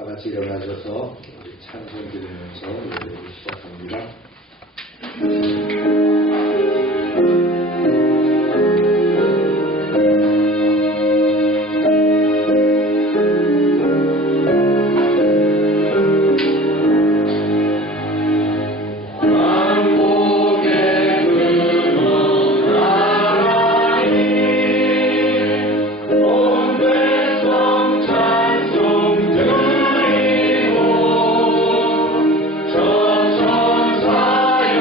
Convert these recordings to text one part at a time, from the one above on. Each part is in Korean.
다 같이 일어나셔서 우리 찬송 드리면서 예배를 시작합니다. 저 천사여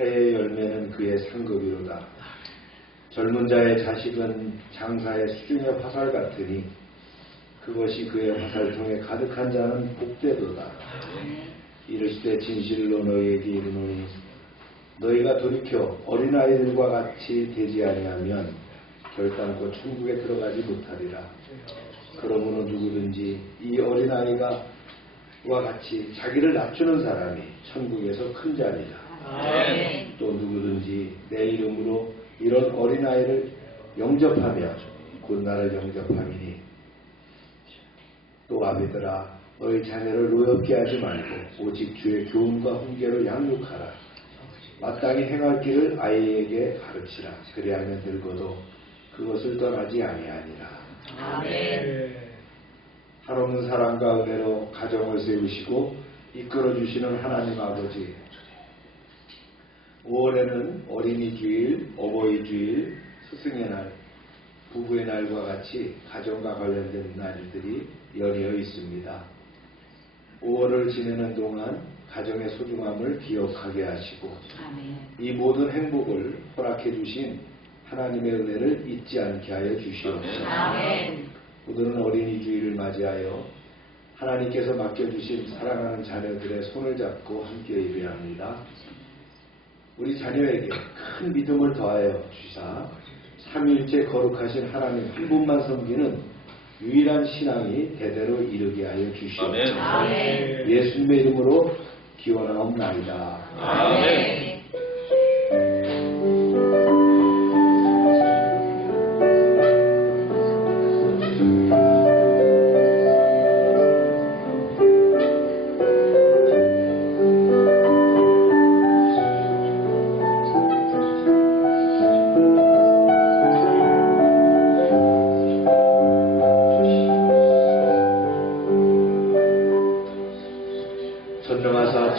해의 열매는 그의 상급이로다. 젊은 자의 자식은 장사의 수중의 화살 같으니 그것이 그의 화살통에 가득한 자는 복되도다. 이르시되 진실로 너희에게 이르노니 너희가 돌이켜 어린아이들과 같이 되지 아니하면 결단코 천국에 들어가지 못하리라. 그러므로 누구든지 이 어린아이가 와 같이 자기를 낮추는 사람이 천국에서 큰 자리라. 또 누구든지 내 이름으로 이런 어린아이를 영접하며 곧 나를 영접함이니 또 아비들아 너희 자녀를 노엽게 하지 말고 오직 주의 교훈과 훈계로 양육하라. 마땅히 행할 길을 아이에게 가르치라. 그리하면 늙어도 그것을 떠나지 아니하니라. 아멘. 한없는 사랑과 은혜로 가정을 세우시고 이끌어주시는 하나님 아버지, 5월에는 어린이 주일, 어버이 주일, 스승의 날, 부부의 날과 같이 가정과 관련된 날들이 연이어 있습니다. 5월을 지내는 동안 가정의 소중함을 기억하게 하시고 이 모든 행복을 허락해 주신 하나님의 은혜를 잊지 않게 하여 주시옵소서. 오늘은 어린이 주일을 맞이하여 하나님께서 맡겨주신 사랑하는 자녀들의 손을 잡고 함께 예배합니다. 우리 자녀에게 큰 믿음을 더하여 주시사 삼위일체 거룩하신 하나님 한 분만 섬기는 유일한 신앙이 대대로 이르게 하여 주시옵소서. 예수님의 이름으로 기원하옵나이다. 아멘.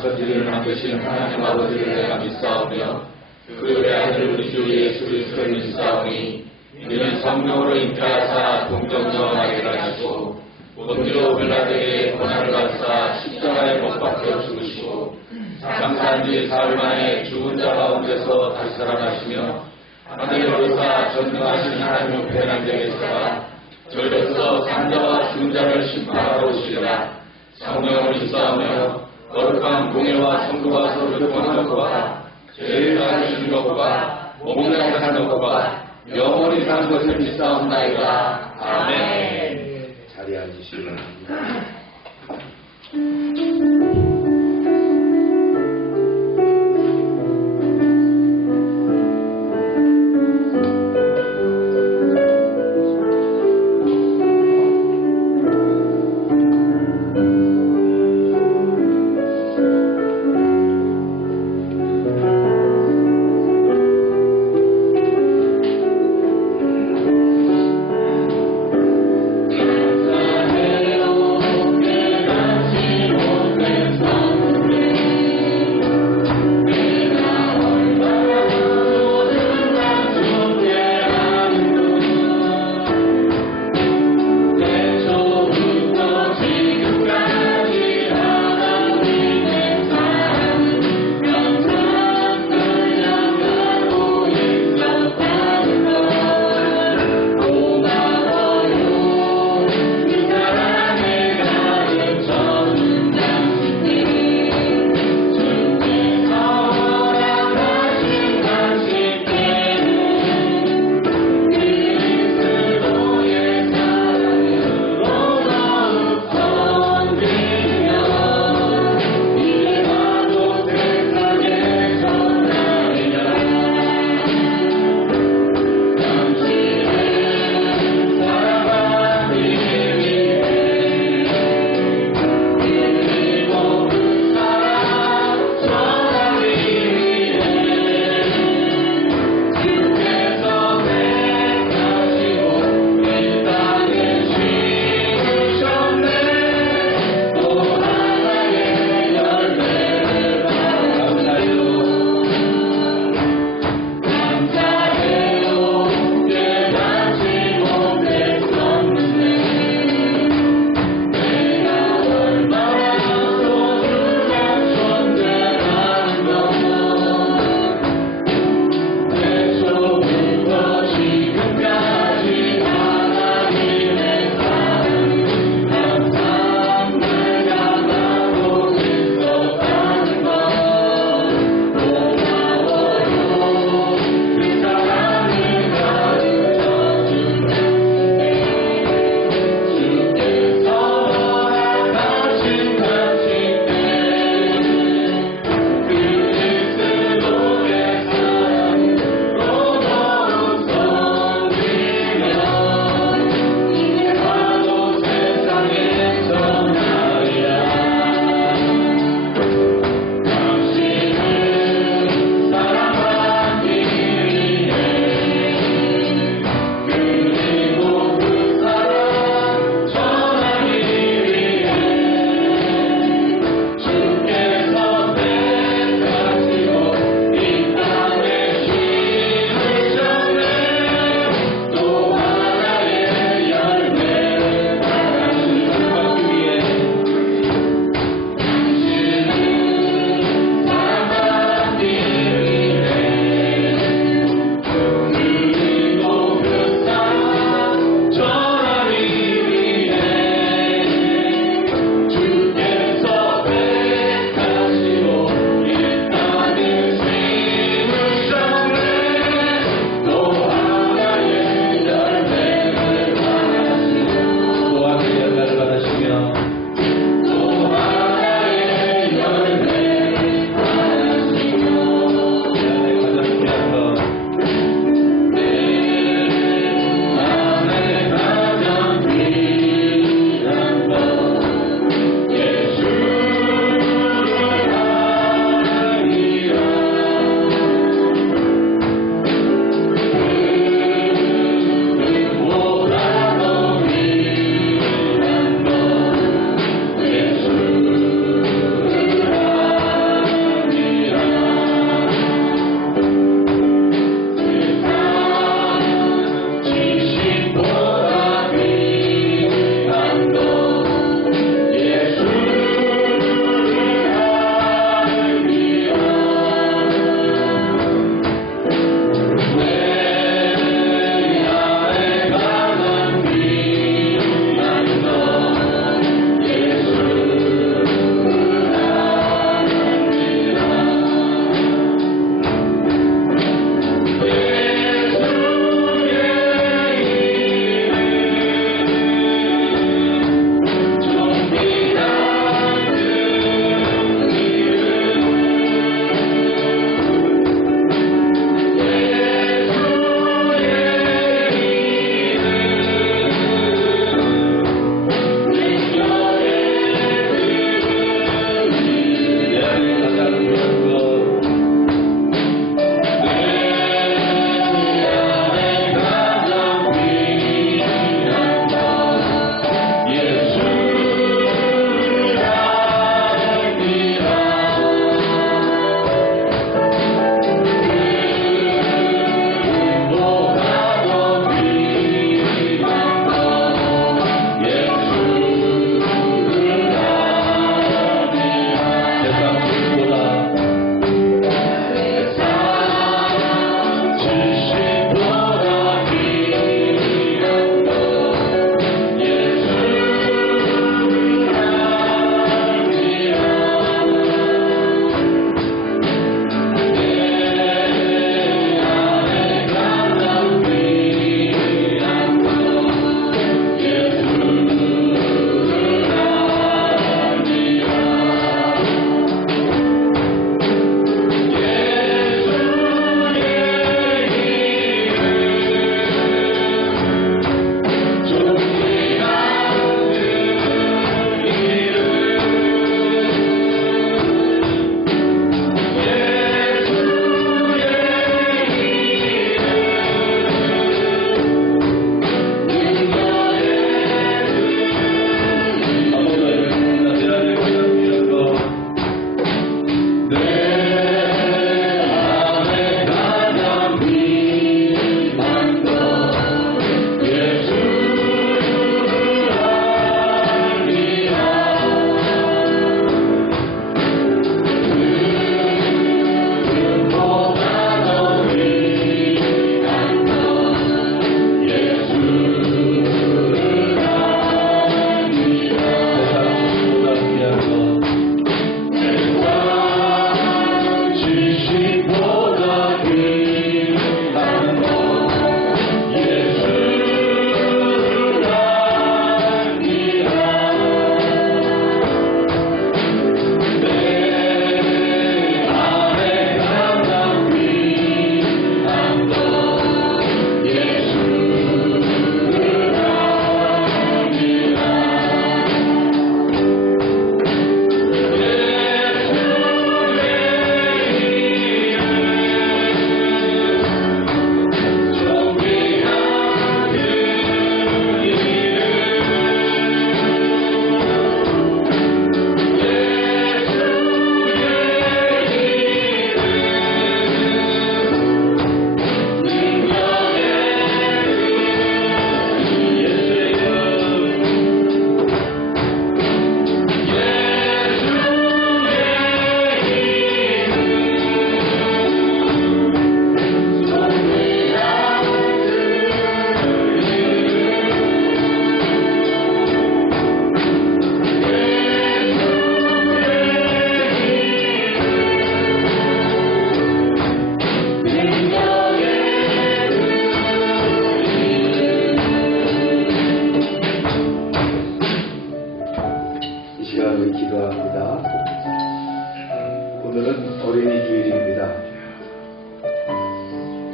천지를 만드신 하나님 아버지를 내가 믿사오며 그의 아들 우리 주 예수 그리스도를 믿사오니 이는 성령으로 잉태하사 동정녀하게 하시고 본디오 빌라도에게 고난을 받사 십자가에 못 박혀 죽으시고 장사한 지 사흘 만에 죽은 자 가운데서 다시 살아나시며 하늘에 오르사 전능하신 하나님 우편 앉아 계시다가 저희로서 산자와 죽은 자를 심판하러 오시리라. 성령을 믿사오며 거룩한 공예와 성도가 서로를 통하는 것과 죄를 사하시는 것과 몸을 사는 것과 영원히 사는 것을 믿사옵나이다. 아멘. 자리에 앉으시기 바랍니다. 감사해요.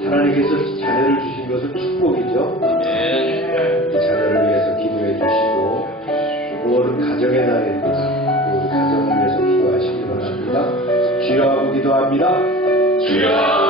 하나님께서 자녀를 주신 것은 축복이죠. 그 자녀를 위해서 기도해 주시고 5월은 가정의 달입니다. 우리 가정을 위해서 기도하시기 바랍니다. 주여 하고 기도합니다. 주여.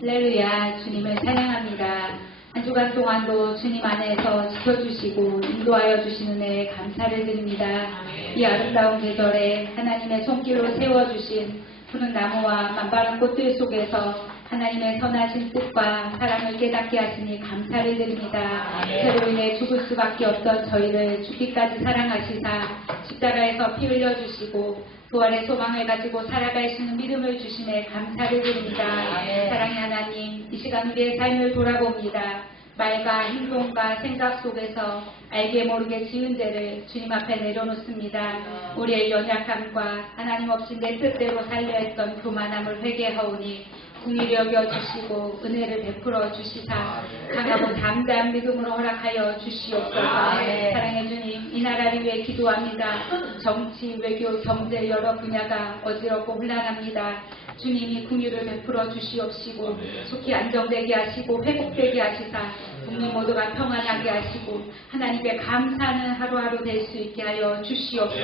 할렐루야. 주님을 찬양합니다. 한 주간 동안도 주님 안에서 지켜주시고 인도하여 주신 은혜에 감사를 드립니다. 이 아름다운 계절에 하나님의 손길로 세워주신 푸른 나무와 만발한 꽃들 속에서 하나님의 선하신 뜻과 사랑을 깨닫게 하시니 감사를 드립니다. 죄로 인해 죽을 수밖에 없던 저희를 죽기까지 사랑하시사 십자가에서 피 흘려주시고 부활의 소망을 가지고 살아갈 수 있는 믿음을 주심에 감사를 드립니다. 사랑의 하나님, 이 시간 우리의 삶을 돌아봅니다. 말과 행동과 생각 속에서 알게 모르게 지은 죄를 주님 앞에 내려놓습니다. 우리의 연약함과 하나님 없이 내 뜻대로 살려 했던 교만함을 회개하오니 궁일이 여겨주시고 은혜를 베풀어 주시사 강하고 담대한 믿음으로 허락하여 주시옵소서. 사랑해 주님, 이 나라를 위해 기도합니다. 정치, 외교, 경제 여러 분야가 어지럽고 혼란합니다. 주님이 궁유를 베풀어 주시옵시고 속히 안정되게 하시고 회복되게 하시사 국민 모두가 평안하게 하시고 하나님께 감사하는 하루하루 될 수 있게 하여 주시옵소서.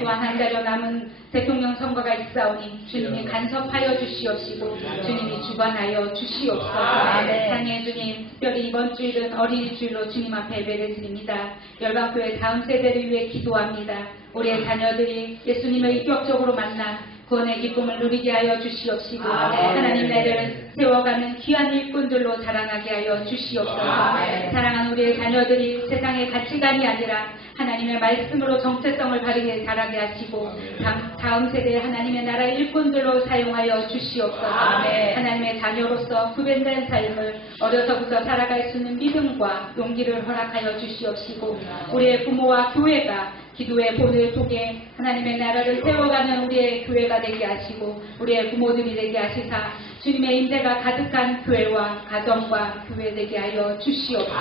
또한 한 달여 남은 대통령 선거가 있사오니 주님이 간섭하여 주시옵시고 주님이 주관하여 주시옵소서. 사랑해 주님, 특별히 이번 주일은 어린이 주일로 주님 앞에 예배를 드립니다. 열방교회 다음 세대를 위해 기도합니다. 우리의 자녀들이 예수님을 인격적으로 만나 구원의 기쁨을 누리게 하여 주시옵시고 하나님 나라를 세워가는 귀한 일꾼들로 자라나게 하여 주시옵소서. 사랑하는 우리의 자녀들이 세상의 가치관이 아니라 하나님의 말씀으로 정체성을 바르게 자라게 하시고 다음 세대에 하나님의 나라 일꾼들로 사용하여 주시옵소서. 하나님의 자녀로서 구별된 삶을 어려서부터 살아갈 수 있는 믿음과 용기를 허락하여 주시옵시고 우리의 부모와 교회가 기도의 본을 통해 하나님의 나라를 세워가는 우리의 교회가 되게 하시고 우리의 부모들이 되게 하시사 주님의 임재가 가득한 교회와 가정과 교회 되게 하여 주시옵소서.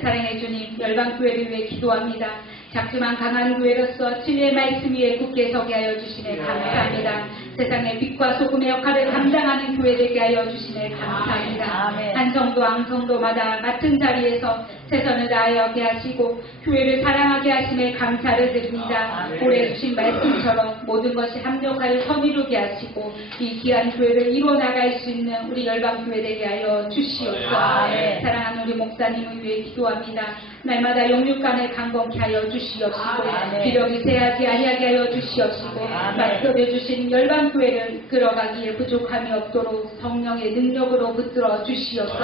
사랑해 주님, 열방교회를 위해 기도합니다. 작지만 강한 교회로서 진리의 말씀 위에 굳게 서게 하여 주시네 감사합니다. 세상의 빛과 소금의 역할을 감당하는 교회 되게 하여 주시네 감사합니다. 아멘. 한 성도 한 성도마다 같은 자리에서 최선을 다하게 하시고 교회를 사랑하게 하심에 감사를 드립니다. 올해 주신 말씀처럼 모든 것이 합력하여 선이루게 하시고 이 귀한 교회를 이루어나갈 수 있는 우리 열방교회 되게 하여 주시옵소서. 사랑하는 우리 목사님을 위해 기도합니다. 날마다 영육간에 강건케 하여 주시옵시고 기력이 세하지 아니하게 하여 주시옵시고 말씀해 주신 열방교회를 이끌어가기에 부족함이 없도록 성령의 능력으로 붙들어 주시옵소서.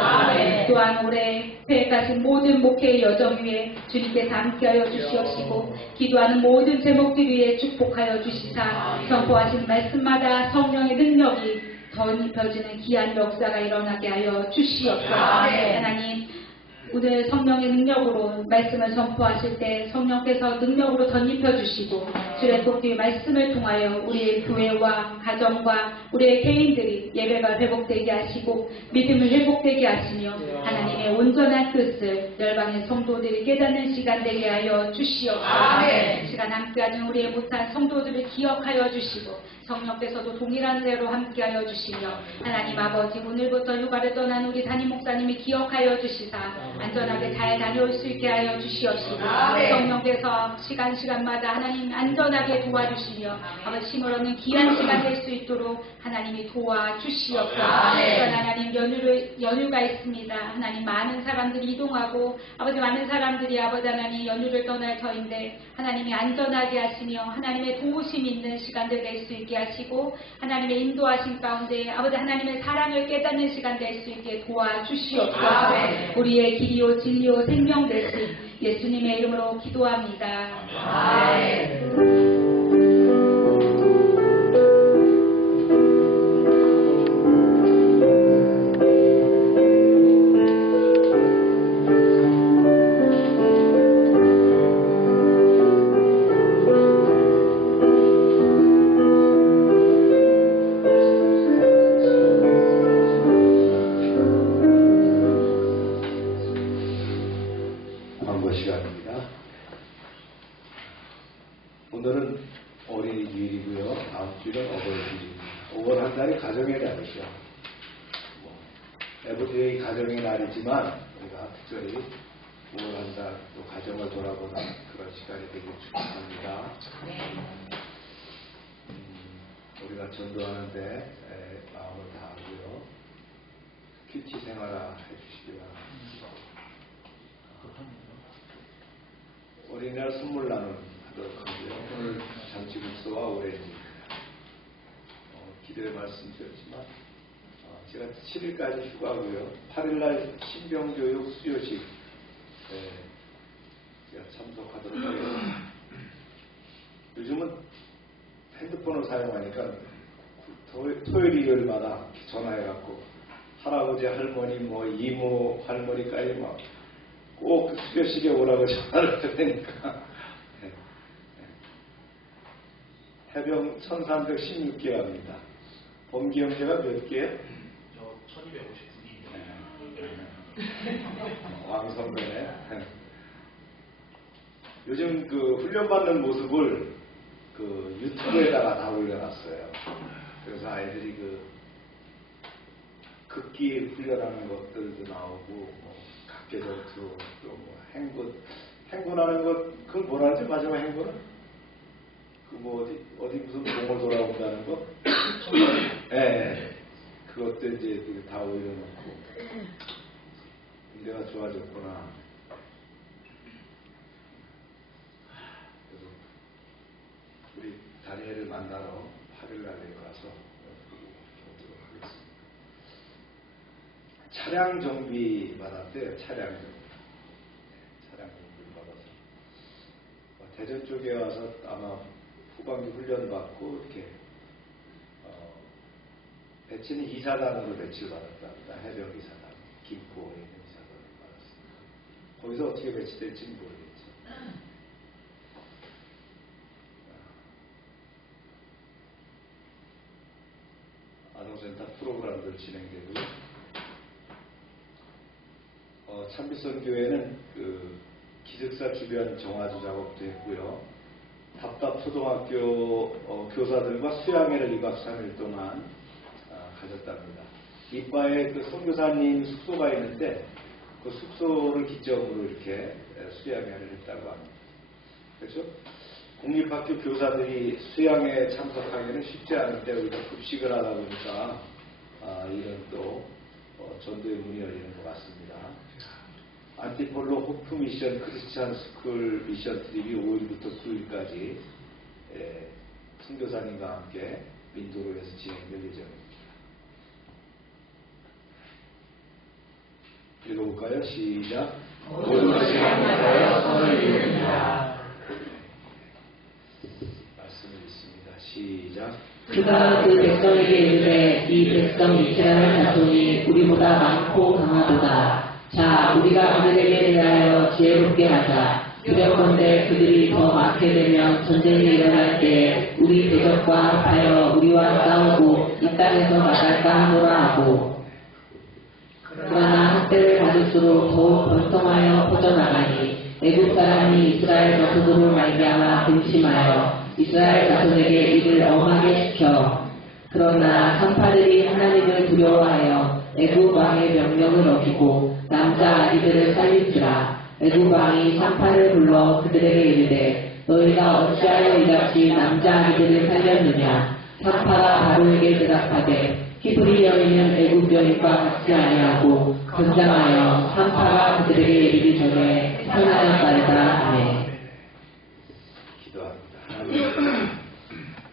또한 올해 계획하신 모든 목회의 여정 위에 주님께서 함께하여 주시옵시고 기도하는 모든 제목들 위에 축복하여 주시사 선포하신 말씀마다 성령의 능력이 덧입혀지는 귀한 역사가 일어나게 하여 주시옵소서. 하나님 오늘 성령의 능력으로 말씀을 선포하실 때 성령께서 능력으로 덧입혀 주시고 주의 돕기 말씀을 통하여 우리의 교회와 가정과 우리의 개인들이 예배가 회복되게 하시고 믿음을 회복되게 하시며 하나님의 온전한 뜻을 열방의 성도들이 깨닫는 시간 되게 하여 주시옵소서. 시간 함께하는 우리의 못한 성도들을 기억하여 주시고 성령께서도 동일한 대로 함께하여 주시며 하나님 아버지 오늘부터 휴가를 떠난 우리 담임 목사님이 기억하여 주시사 안전하게 잘 다녀올 수 있게 하여 주시옵시고 성령께서 시간마다 하나님 안전하게 도와주시며 아버지 힘을 얻는 귀한 시간 될 수 있도록 하나님이 도와주시옵소서. 또한 하나님 연휴가 있습니다. 하나님 많은 사람들이 이동하고 아버지 많은 사람들이 아버지 하나님 연휴를 떠날 터인데 하나님이 안전하게 하시며 하나님의 도우심 있는 시간들 될 수 있게 하시고 하나님의 인도하신 가운데 아버지 하나님의 사랑을 깨닫는 시간 될 수 있게 도와주시옵소서. 우리의 길이요 진리요 생명 되신 예수님의 이름으로 기도합니다. 광고 시간입니다. 오늘은 어린이 주일이고요. 다음 주는 어버이주일입니다. 5월 한 달이 가정의 날이죠. 에브리데이 가정의 날이지만 우리가 특별히 5월 한 달 또 가정을 돌아보는 그런 시간이 되길 축복합니다. 우리가 전도하는데 마음을 다하고요. 큐티 생활화 해주시기 바랍니다. 어린이날 선물 나눔 하도록 하고요. 오늘 잔치국수와 오렌지입니다. 기도의 말씀드렸지만 제가 7일까지 휴가고요. 8일날 신병교육 수요식 제가 참석하도록 하겠습니다. 요즘은 핸드폰을 사용하니까 토요일 일요일마다 전화해갖고 할아버지 할머니 뭐 이모 할머니까지 막 꼭 수요식에 오라고 전화를 드리니까 해병 1316개화입니다. 범기 형제가 몇 개요? 저 1259기. 왕성배네. 요즘 그 훈련받는 모습을 그 유튜브에다가 다 올려놨어요. 그래서 아이들이 그 극기 훈련하는 것들도 나오고 뭐 각계전투 또 뭐 행군하는 것 그걸 뭐라 하지? 마지막 행군은? 그 뭐 어디 무슨 공을 돌아온다는 거? 예. 그것도 이제 다 올려놓고 내가 좋아졌구나. 그래서 우리 다니엘을 만나러 8일날에 가서 보도록 하겠습니다. 차량 정비 받았대요. 차량 정비를 받아서 대전 쪽에 와서 아마 후반기 훈련 받고 이렇게 배치는 이사단으로 배치를 받았답니다. 해병 이사단, 김포에 있는 이사단을 받았습니다. 거기서 어떻게 배치될지는 모르겠죠. 아동센터 프로그램들 진행되고요. 참빛선 교회는 그 기숙사 주변 정화조 작업도 했고요. 답답초등학교 교사들과 수양회를 2박 3일 동안 가졌답니다. 이과에 그 선교사님 숙소가 있는데 그 숙소를 기점으로 이렇게 수양회를 했다고 합니다. 그렇죠? 공립학교 교사들이 수양회에 참석하기는 쉽지 않은데 우리가 급식을 하다 보니까 이런 또 전도의 문이 열리는 것 같습니다. 안티폴로 호프 미션 크리스찬 스쿨 미션 트립이 5일부터 9일까지 선교사님과 함께 민도로에서 진행될 예정입니다. 읽어볼까요? 시작. 모든 것이 하나님께서 선을 이룹니다. 말씀을 읽습니다. 시작. 그가 그 백성에게 이르되 이 백성 이스라엘 자손이 우리보다 많고 강하도다. 자, 우리가 그들에게 대하여 지혜롭게 하자. 두렵건대 그들이 더 많게 되면 전쟁이 일어날 때 우리 대적과 합하여 우리와 싸우고 이 땅에서 나갈까 하노라 하고. 그러나 학대를 받을수록 더욱 번성하여 퍼져나가니 애국 사람이 이스라엘 자손으로 말미암아 근심하여 이스라엘 자손에게 이를 엄하게 시켜. 그러나 산파들이 하나님을 두려워하여 애국 왕의 명령을 어기고 남자 아기들을 살릴지라. 애국 왕이 산파를 불러 그들에게 이르되 너희가 어찌하여 이같이 남자 아기들을 살렸느냐. 산파가 바로에게 대답하되 히브리 여인은 애국 여인과 같지 아니하고 건장하여 산파가 그들에게 이르기 전에 태어나였다이다. 아멘. 기도합니다.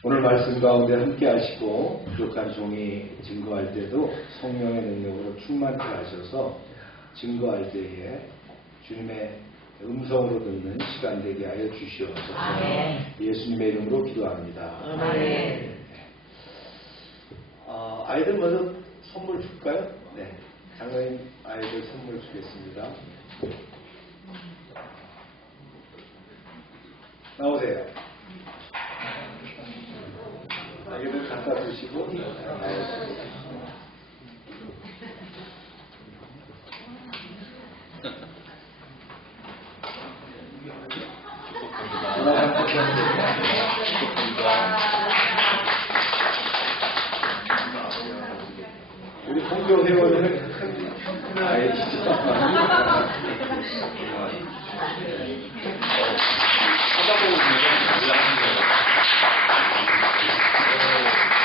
오늘 말씀 가운데 함께 하시고 부족한 종이 증거할 때도 성령의 능력으로 충만케 하셔서 증거할 때에 주님의 음성으로 듣는 시간 되게 하여 주시옵소서. 아멘. 예수님의 이름으로 기도합니다. 아멘. 아이들 먼저 선물 줄까요? 네. 장로님 아이들 선물 주겠습니다. 나오세요. 아이들 갖다 주시고 우리 홍교 회원은 큰 아이시죠?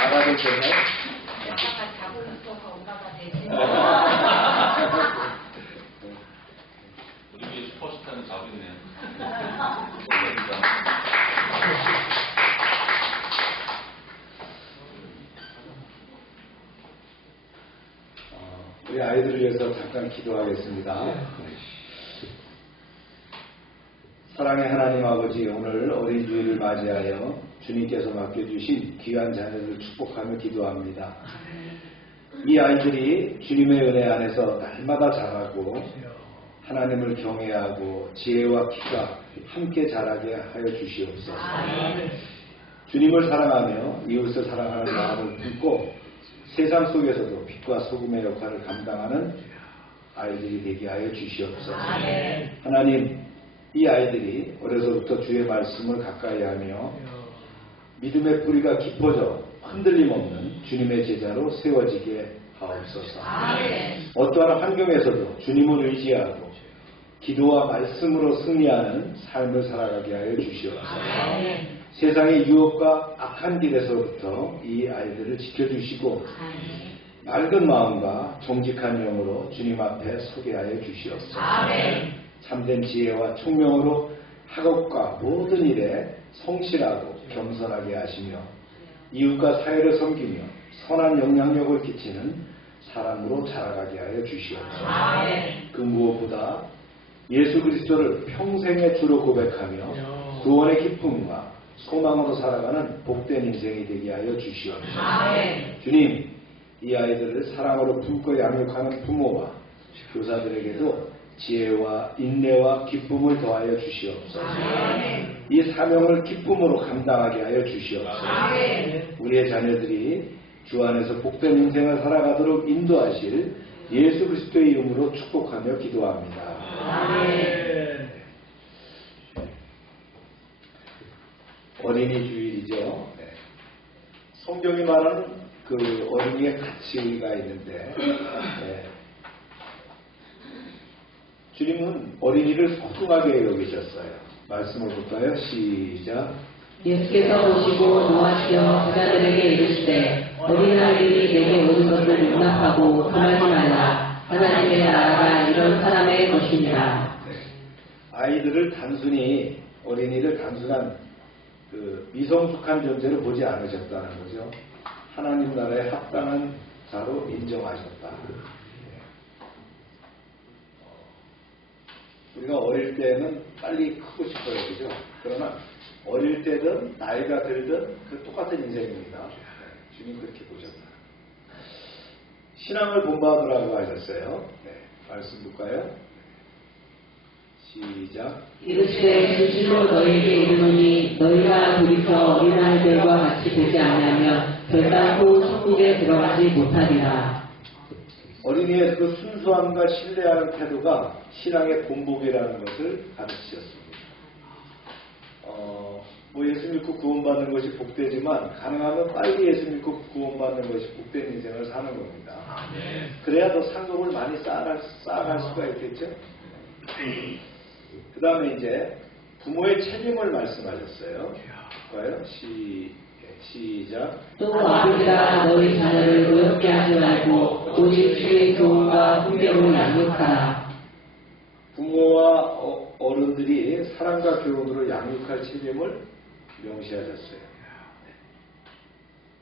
알아도 되나요? 아빠가 자고 있어서 엄마가 대신 우리 슈퍼스타는 자고 있네요. 우리 아이들을 위해서 잠깐 기도하겠습니다. 사랑의 하나님 아버지, 오늘 어린 주일을 맞이하여 주님께서 맡겨주신 귀한 자녀들을 축복하며 기도합니다. 이 아이들이 주님의 은혜 안에서 날마다 자라고 하나님을 경외하고 지혜와 키가 함께 자라게 하여 주시옵소서. 주님을 사랑하며 이웃을 사랑하는 마음을 품고 세상 속에서도 빛과 소금의 역할을 감당하는 아이들이 되게 하여 주시옵소서. 하나님, 이 아이들이 어려서부터 주의 말씀을 가까이 하며 믿음의 뿌리가 깊어져 흔들림 없는 주님의 제자로 세워지게 하옵소서. 어떠한 환경에서도 주님을 의지하고 기도와 말씀으로 승리하는 삶을 살아가게 하여 주시옵소서. 세상의 유혹과 악한 길에서부터 이 아이들을 지켜주시고 맑은 마음과 정직한 영으로 주님 앞에 서게 하여 주시옵소서. 참된 지혜와 총명으로 학업과 모든 일에 성실하고 겸손하게 하시며 이웃과 사회를 섬기며 선한 영향력을 끼치는 사람으로 자라가게 하여 주시옵소서. 그 무엇보다 예수 그리스도를 평생의 주로 고백하며 구원의 기쁨과 소망으로 살아가는 복된 인생이 되게 하여 주시옵소서. 주님, 이 아이들을 사랑으로 품고 양육하는 부모와 교사들에게도 지혜와 인내와 기쁨을 더하여 주시옵소서. 이 사명을 기쁨으로 감당하게 하여 주시옵소서. 우리의 자녀들이 주 안에서 복된 인생을 살아가도록 인도하실 예수 그리스도의 이름으로 축복하며 기도합니다. 어린이 주일이죠. 네. 성경이 말하는 그 어린이의 가치가 있는데 네. 주님은 어린이를 소중하게 여기셨어요. 말씀을 볼까요? 시작. 예수께서 보시고 노하시어 제자들에게 이르시되 어린아이들이 내게 오는 것을 용납하고 금하지 말라. 하나님의 나라가 이런 사람의 것이니라. 네. 아이들을 단순히 어린이를 단순한 그 미성숙한 존재로 보지 않으셨다는 거죠. 하나님 나라에 합당한 자로 인정하셨다. 우리가 어릴 때는 빨리 크고 싶어요, 그죠? 그러나 어릴 때든 나이가 들든 그 똑같은 인생입니다. 주님 그렇게 보셨다. 신앙을 본받으라고 하셨어요. 네, 말씀 볼까요? 시작. 이르시되 진실로 너희에게 이르노니 너희가 둘이서 어린아이들과 같이 되지 않으면 결단코 천국에 들어가지 못하리라. 어린이의 그 순수함과 신뢰하는 태도가 신앙의 본보기라는 것을 가르치셨습니다. 예수 믿고 구원받는 것이 복되지만 가능하면 빨리 예수 믿고 구원받는 것이 복된 인생을 사는 겁니다. 그래야 더 상급을 많이 쌓아갈 수가 있겠죠. 그 다음에 이제 부모의 책임을 말씀하셨어요. 볼까요? 시작. 또 아버지가 너희 자녀를 노엽게 하지 말고 오직 주의 교훈과 훈계로 양육하라. 부모와 어른들이 사랑과 교훈으로 양육할 책임을 명시하셨어요.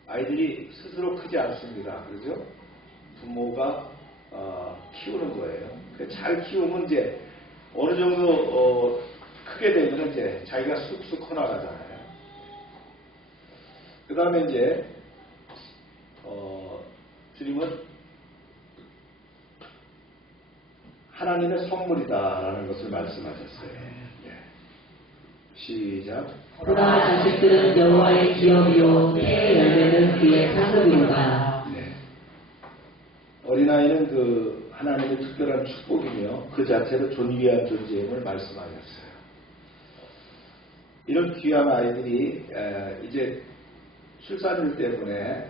아이들이 스스로 크지 않습니다. 그렇죠? 부모가 키우는 거예요. 잘 키우면 이제 어느 정도 크게 되면 이제 자기가 쑥쑥 커나가잖아요. 그 다음에 이제 주님은 하나님의 선물이다라는 것을 말씀하셨어요. 네. 시작. 보라 자식들은 여호와의 기업이요 태의 열매는 그의 상급이로다. 네. 어린아이는 그 하나님의 특별한 축복이며 그 자체로 존귀한 존재임을 말씀하셨어요. 이런 귀한 아이들이 이제 출산율 때문에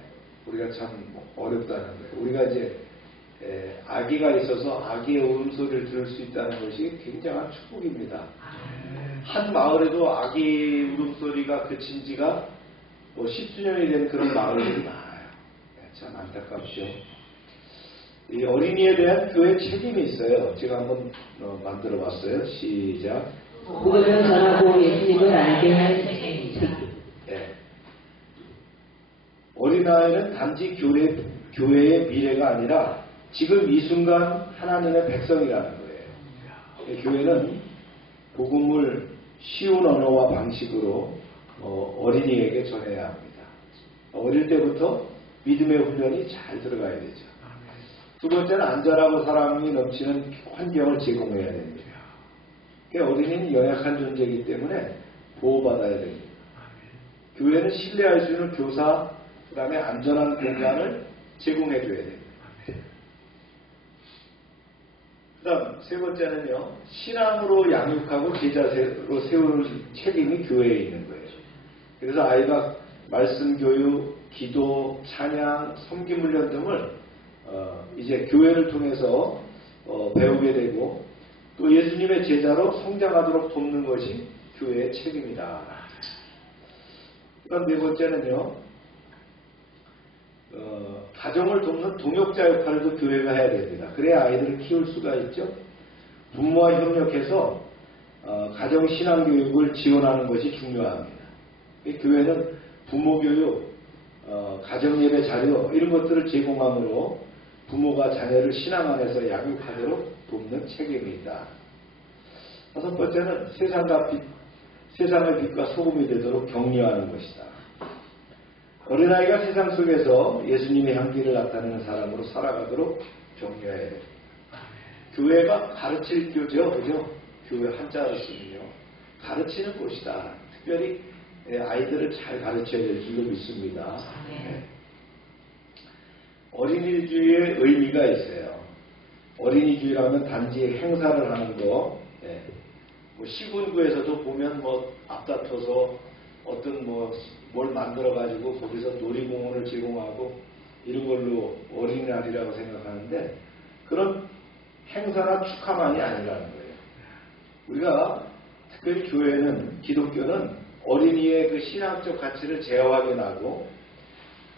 우리가 참 어렵다는 거예요. 우리가 이제 아기가 있어서 아기의 울음소리를 들을 수 있다는 것이 굉장한 축복입니다. 한 마을에도 아기 울음소리가 그친 지가 10주년이 된 그런 마을들이 많아요. 참 안타깝죠. 이 어린이에 대한 교회 책임이 있어요. 제가 한번 만들어 봤어요. 시작. 복음을 전하고 예수님을 알게 할 책임. 네. 어린아이는 단지 교회의 미래가 아니라 지금 이 순간 하나님의 백성이라는 거예요. 교회는 복음을 쉬운 언어와 방식으로 어린이에게 전해야 합니다. 어릴 때부터 믿음의 훈련이 잘 들어가야 되죠. 두 번째는 안전하고 사랑이 넘치는 환경을 제공해야 됩니다. 어린이는 연약한 존재이기 때문에 보호받아야 됩니다. 교회는 신뢰할 수 있는 교사, 그 다음에 안전한 공간을 제공해줘야 됩니다. 그 다음 세 번째는요, 신앙으로 양육하고 제자로 세울 책임이 교회에 있는 거예요. 그래서 아이가 말씀 교육, 기도, 찬양, 섬김 훈련 등을 이제 교회를 통해서 배우게 되고 또 예수님의 제자로 성장하도록 돕는 것이 교회의 책임이다. 그다음 네 번째는요, 가정을 돕는 동역자 역할도 교회가 해야 됩니다. 그래야 아이들을 키울 수가 있죠. 부모와 협력해서 가정 신앙 교육을 지원하는 것이 중요합니다. 교회는 부모 교육, 가정 예배 자료 이런 것들을 제공함으로 부모가 자녀를 신앙 안에서 양육하도록 돕는 책임이 있다. 다섯 번째는 세상의 빛과 소금이 되도록 격려하는 것이다. 어린아이가 세상 속에서 예수님의 향기를 나타내는 사람으로 살아가도록 격려해야 됩니다. 교회가 가르칠 교죠, 그죠? 교회 한자로 쓰면요, 가르치는 곳이다. 특별히 아이들을 잘 가르쳐야 될 줄로 믿습니다. 네. 어린이주의의 의미가 있어요. 어린이주의라면 단지 행사를 하는 거, 네. 시군구에서도 보면 앞다퉈서 어떤 뭘 만들어가지고 거기서 놀이공원을 제공하고 이런 걸로 어린이날이라고 생각하는데 그런 행사나 축하만이 아니라는 거예요. 우리가 특별히 교회는, 기독교는 어린이의 그 신앙적 가치를 재확인하고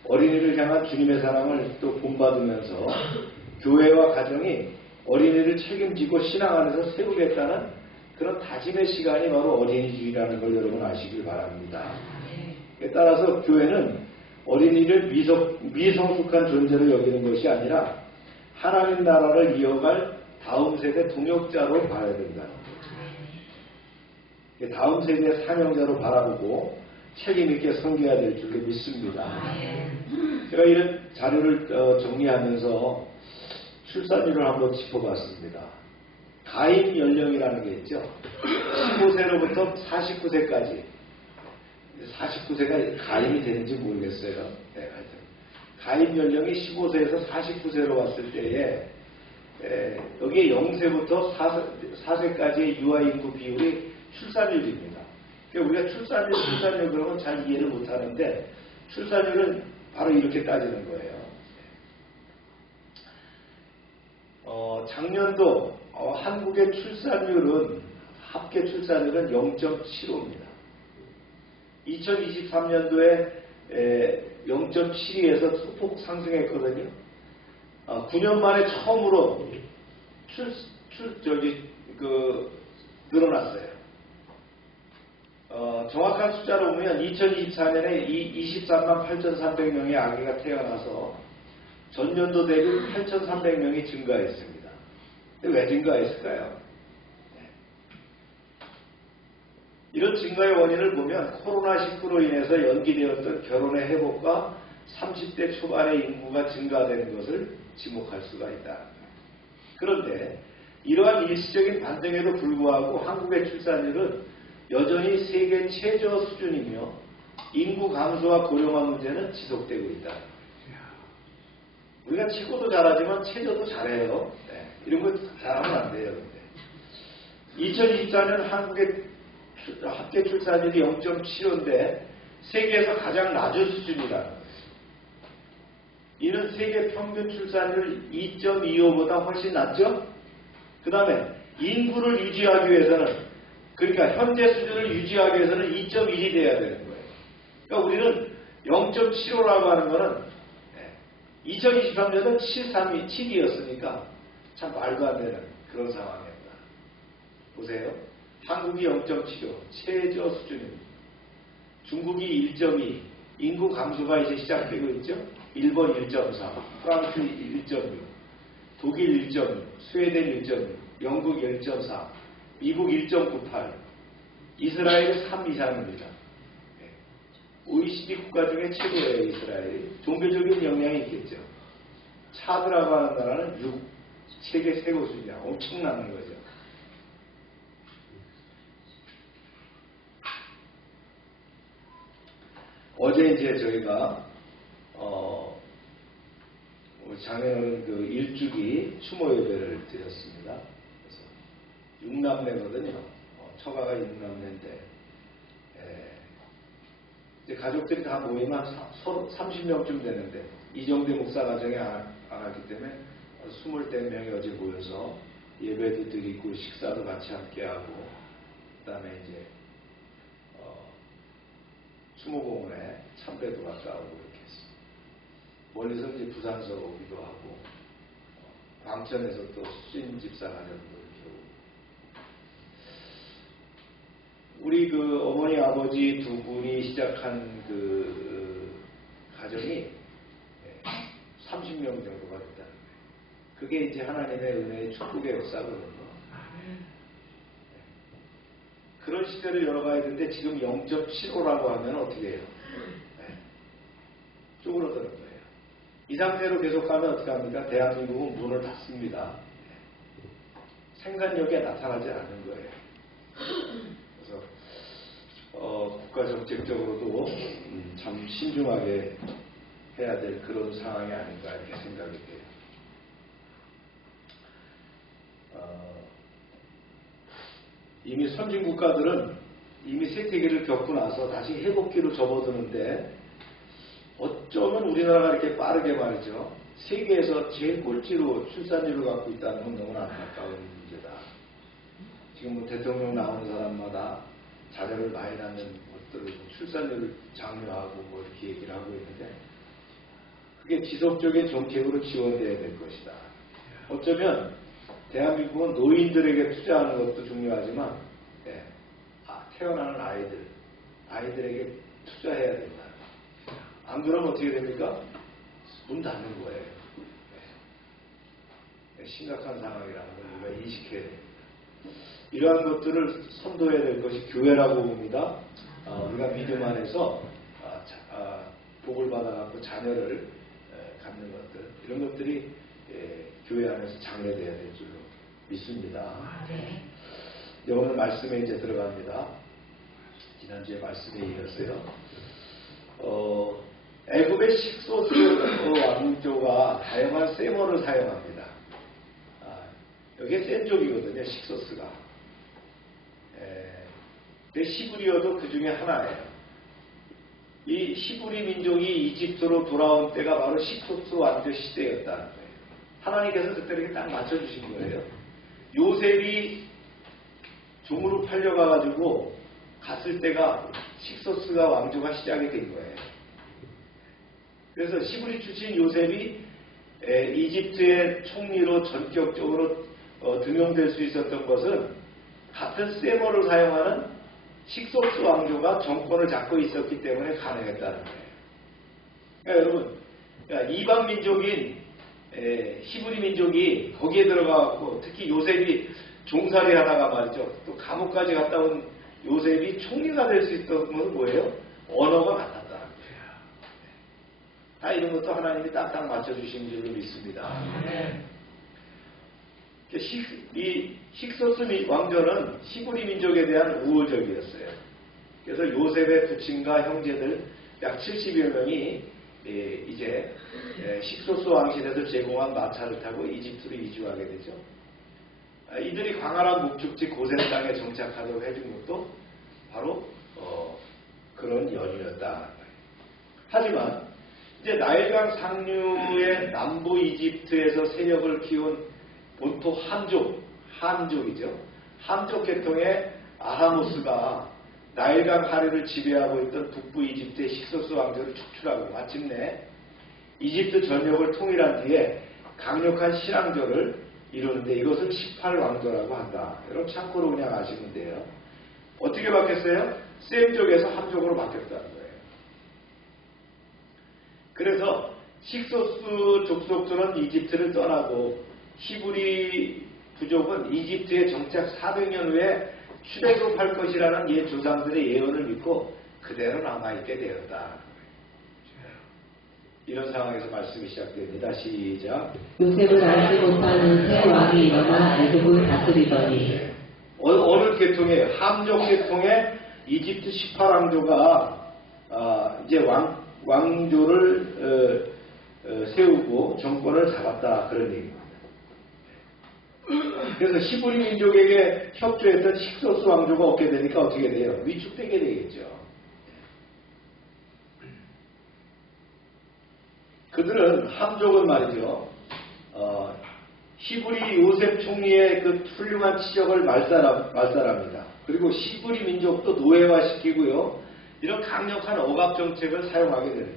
어린이를 향한 주님의 사랑을 또 본받으면서 교회와 가정이 어린이를 책임지고 신앙 안에서 세우겠다는 그런 다짐의 시간이 바로 어린이주의라는 걸 여러분 아시길 바랍니다. 따라서 교회는 어린이를 미성숙한 존재로 여기는 것이 아니라 하나님 나라를 이어갈 다음 세대 동역자로 봐야 된다는 거예요. 다음 세대의 사명자로 바라보고 책임있게 섬겨야 될 줄로 믿습니다. 제가 이런 자료를 정리하면서 출산율을 한번 짚어봤습니다. 가임 연령이라는 게 있죠. 15세로부터 49세까지. 49세가 가임이 되는지 모르겠어요. 네, 하여튼. 가임 연령이 15세에서 49세로 왔을 때에 여기에 0세부터 4세까지의 유아 인구 비율이 출산율입니다. 그러니까 우리가 출산율 그러면 잘 이해를 못하는데 출산율은 바로 이렇게 따지는 거예요. 작년도 한국의 출산율은 합계 출산율은 0.75입니다. 2023년도에 0.72에서 소폭 상승했거든요. 9년 만에 처음으로 늘어났어요. 정확한 숫자로 보면 2024년에 23만 8,300명의 아기가 태어나서 전년도 대비 8,300명이 증가했습니다. 근데 왜 증가했을까요? 이런 증가의 원인을 보면 코로나19로 인해서 연기되었던 결혼의 회복과 30대 초반의 인구가 증가되는 것을 지목할 수가 있다. 그런데 이러한 일시적인 반등에도 불구하고 한국의 출산율은 여전히 세계 최저 수준이며 인구 감소와 고령화 문제는 지속되고 있다. 우리가 최고도 잘하지만 최저도 잘해요. 네. 이런 거 잘하면 안 돼요. 근데. 2024년 한국의 합계 출산율이 0.75인데 세계에서 가장 낮은 수준이라는 거예요. 이는 세계 평균 출산율 2.25보다 훨씬 낮죠? 그 다음에 인구를 유지하기 위해서는, 그러니까 현재 수준을 유지하기 위해서는 2.1이 돼야 되는 거예요. 그러니까 우리는 0.75라고 하는 거는 2023년은 7이었으니까 참 말도 안 되는 그런 상황입니다. 보세요. 한국이 0.75 최저 수준입니다. 중국이 1.2 인구 감소가 이제 시작되고 있죠. 일본 1.4 프랑스 1.6 독일 1.6 스웨덴 1.6 영국 1.4 미국 1.98 이스라엘 3 이상입니다. OECD 국가 중에 최고예요. 이스라엘이. 종교적인 영향이 있겠죠. 차드라고 하는 나라는 6 세계 최고 수준이야. 엄청나는 거죠. 어제 이제 저희가 장애어른 그 일주기 추모 예배를 드렸습니다. 그래서 6남매거든요. 처가가 6남매인데 이제 가족들이 다 모이면 30명쯤 되는데 이정대 목사 가정에 안 왔기 때문에 24명이 어제 모여서 예배도 드리고 식사도 같이 함께하고 그다음에 이제 추모공원에 참배도 갔다 오고 이렇게 했습니다. 멀리서 이제 부산서 오기도 하고 광천에서 또 수진 집사 가정도 이렇게 오고 우리 그 어머니 아버지 두 분이 시작한 그 가정이 30명 정도가 됐다는 거예요. 그게 이제 하나님의 은혜의 축복의 역사거든요. 그런 시대를 열어가야 되는데 지금 0.75라고 하면 어떻게 해요? 쪼그러드는 거예요. 이 상태로 계속 가면 어떻게 합니까? 대한민국은 문을 닫습니다. 생산력이 나타나지 않는 거예요. 그래서 국가 정책적으로도 참 신중하게 해야 될 그런 상황이 아닌가 이렇게 생각이 돼요. 이미 선진 국가들은 이미 쇠퇴기를 겪고 나서 다시 회복기로 접어드는데 어쩌면 우리나라가 이렇게 빠르게 말이죠. 세계에서 제일 꼴찌로 출산율을 갖고 있다는 건 너무나 안타까운 문제다. 지금 뭐 대통령 나오는 사람마다 자녀를 많이 낳는 것들을 출산율을 장려하고 뭐 이렇게 얘기를 하고 있는데 그게 지속적인 정책으로 지원돼야 될 것이다. 어쩌면 대한민국은 노인들에게 투자하는 것도 중요하지만 태어나는 아이들에게 투자해야 된다. 안 그러면 어떻게 됩니까? 문 닫는 거예요. 심각한 상황이라는 걸 우리가 인식해야 됩니다. 이러한 것들을 선도해야 될 것이 교회라고 봅니다. 우리가 믿음 안에서 복을 받아갖고 자녀를 갖는 것들, 이런 것들이 교회 안에서 장려돼야 될 줄로 믿습니다. 오늘 말씀에 이제 들어갑니다. 지난주에 말씀에 이었어요. 애굽의 식소스 왕조가 다양한 셈머를 사용합니다. 여기에 센 족이거든요, 식소스가. 근데 시브리어도 그 중에 하나예요. 이 시브리 민족이 이집트로 돌아온 때가 바로 식소스 왕조 시대였다는 거예요. 하나님께서 그때 이렇게 딱 맞춰주신 거예요. 요셉이 종으로 팔려가가지고 갔을 때가 식소스가 왕조가 시작이 된 거예요. 그래서 시브리 출신 요셉이 이집트의 총리로 전격적으로 등용될 수 있었던 것은 같은 셈머를 사용하는 식소스 왕조가 정권을 잡고 있었기 때문에 가능했다는 거예요. 그러니까 여러분, 이방 민족인 히브리 민족이 거기에 들어가고 특히 요셉이 종살이 하다가 말이죠. 또 감옥까지 갔다 온 요셉이 총리가 될 수 있었던 건 뭐예요? 언어가 같았다는 거예요. 다 이런 것도 하나님이 딱딱 맞춰주신 줄로 믿습니다. 이 식소스 왕조는 히브리 민족에 대한 우호적이었어요. 그래서 요셉의 부친과 형제들 약 70여 명이 이제 식소스 왕실에서 제공한 마차를 타고 이집트로 이주하게 되죠. 이들이 광활한 목축지 고센 땅에 정착하도록 해준 것도 바로 그런 연유였다는 거예요. 하지만 이제 나일강 상류의 남부 이집트에서 세력을 키운 본토 함족이죠. 함족 계통의 아하모스가 나일강 하류를 지배하고 있던 북부 이집트의 식소스 왕조를 축출하고 마침내 이집트 전역을 통일한 뒤에 강력한 신왕조를 이루는데 이것을 18왕조라고 한다. 여러분 참고로 그냥 아시면 돼요. 어떻게 바뀌었어요? 셈 쪽에서 함족으로 바뀌었다는 거예요. 그래서 식소스 족속들은 이집트를 떠나고 히브리 부족은 이집트에 정착 400년 후에 출애굽할 것이라는 옛 조상들의 예언을 믿고 그대로 남아있게 되었다. 이런 상황에서 말씀이 시작됩니다. 시작. 요셉을 알지 못하는 새 왕이 일어나 애굽을 다스리더니 어느 계통의 함족 계통의 이집트 18왕조가 이제 왕조를 세우고 정권을 잡았다 그런 얘기입니다. 그래서 히브리 민족에게 협조했던 식소스 왕조가 없게 되니까 어떻게 돼요? 위축되게 되겠죠. 그들은 함족은 말이죠. 히브리 요셉 총리의 그 훌륭한 치적을 말살합니다. 그리고 히브리 민족도 노예화시키고요. 이런 강력한 억압 정책을 사용하게 되는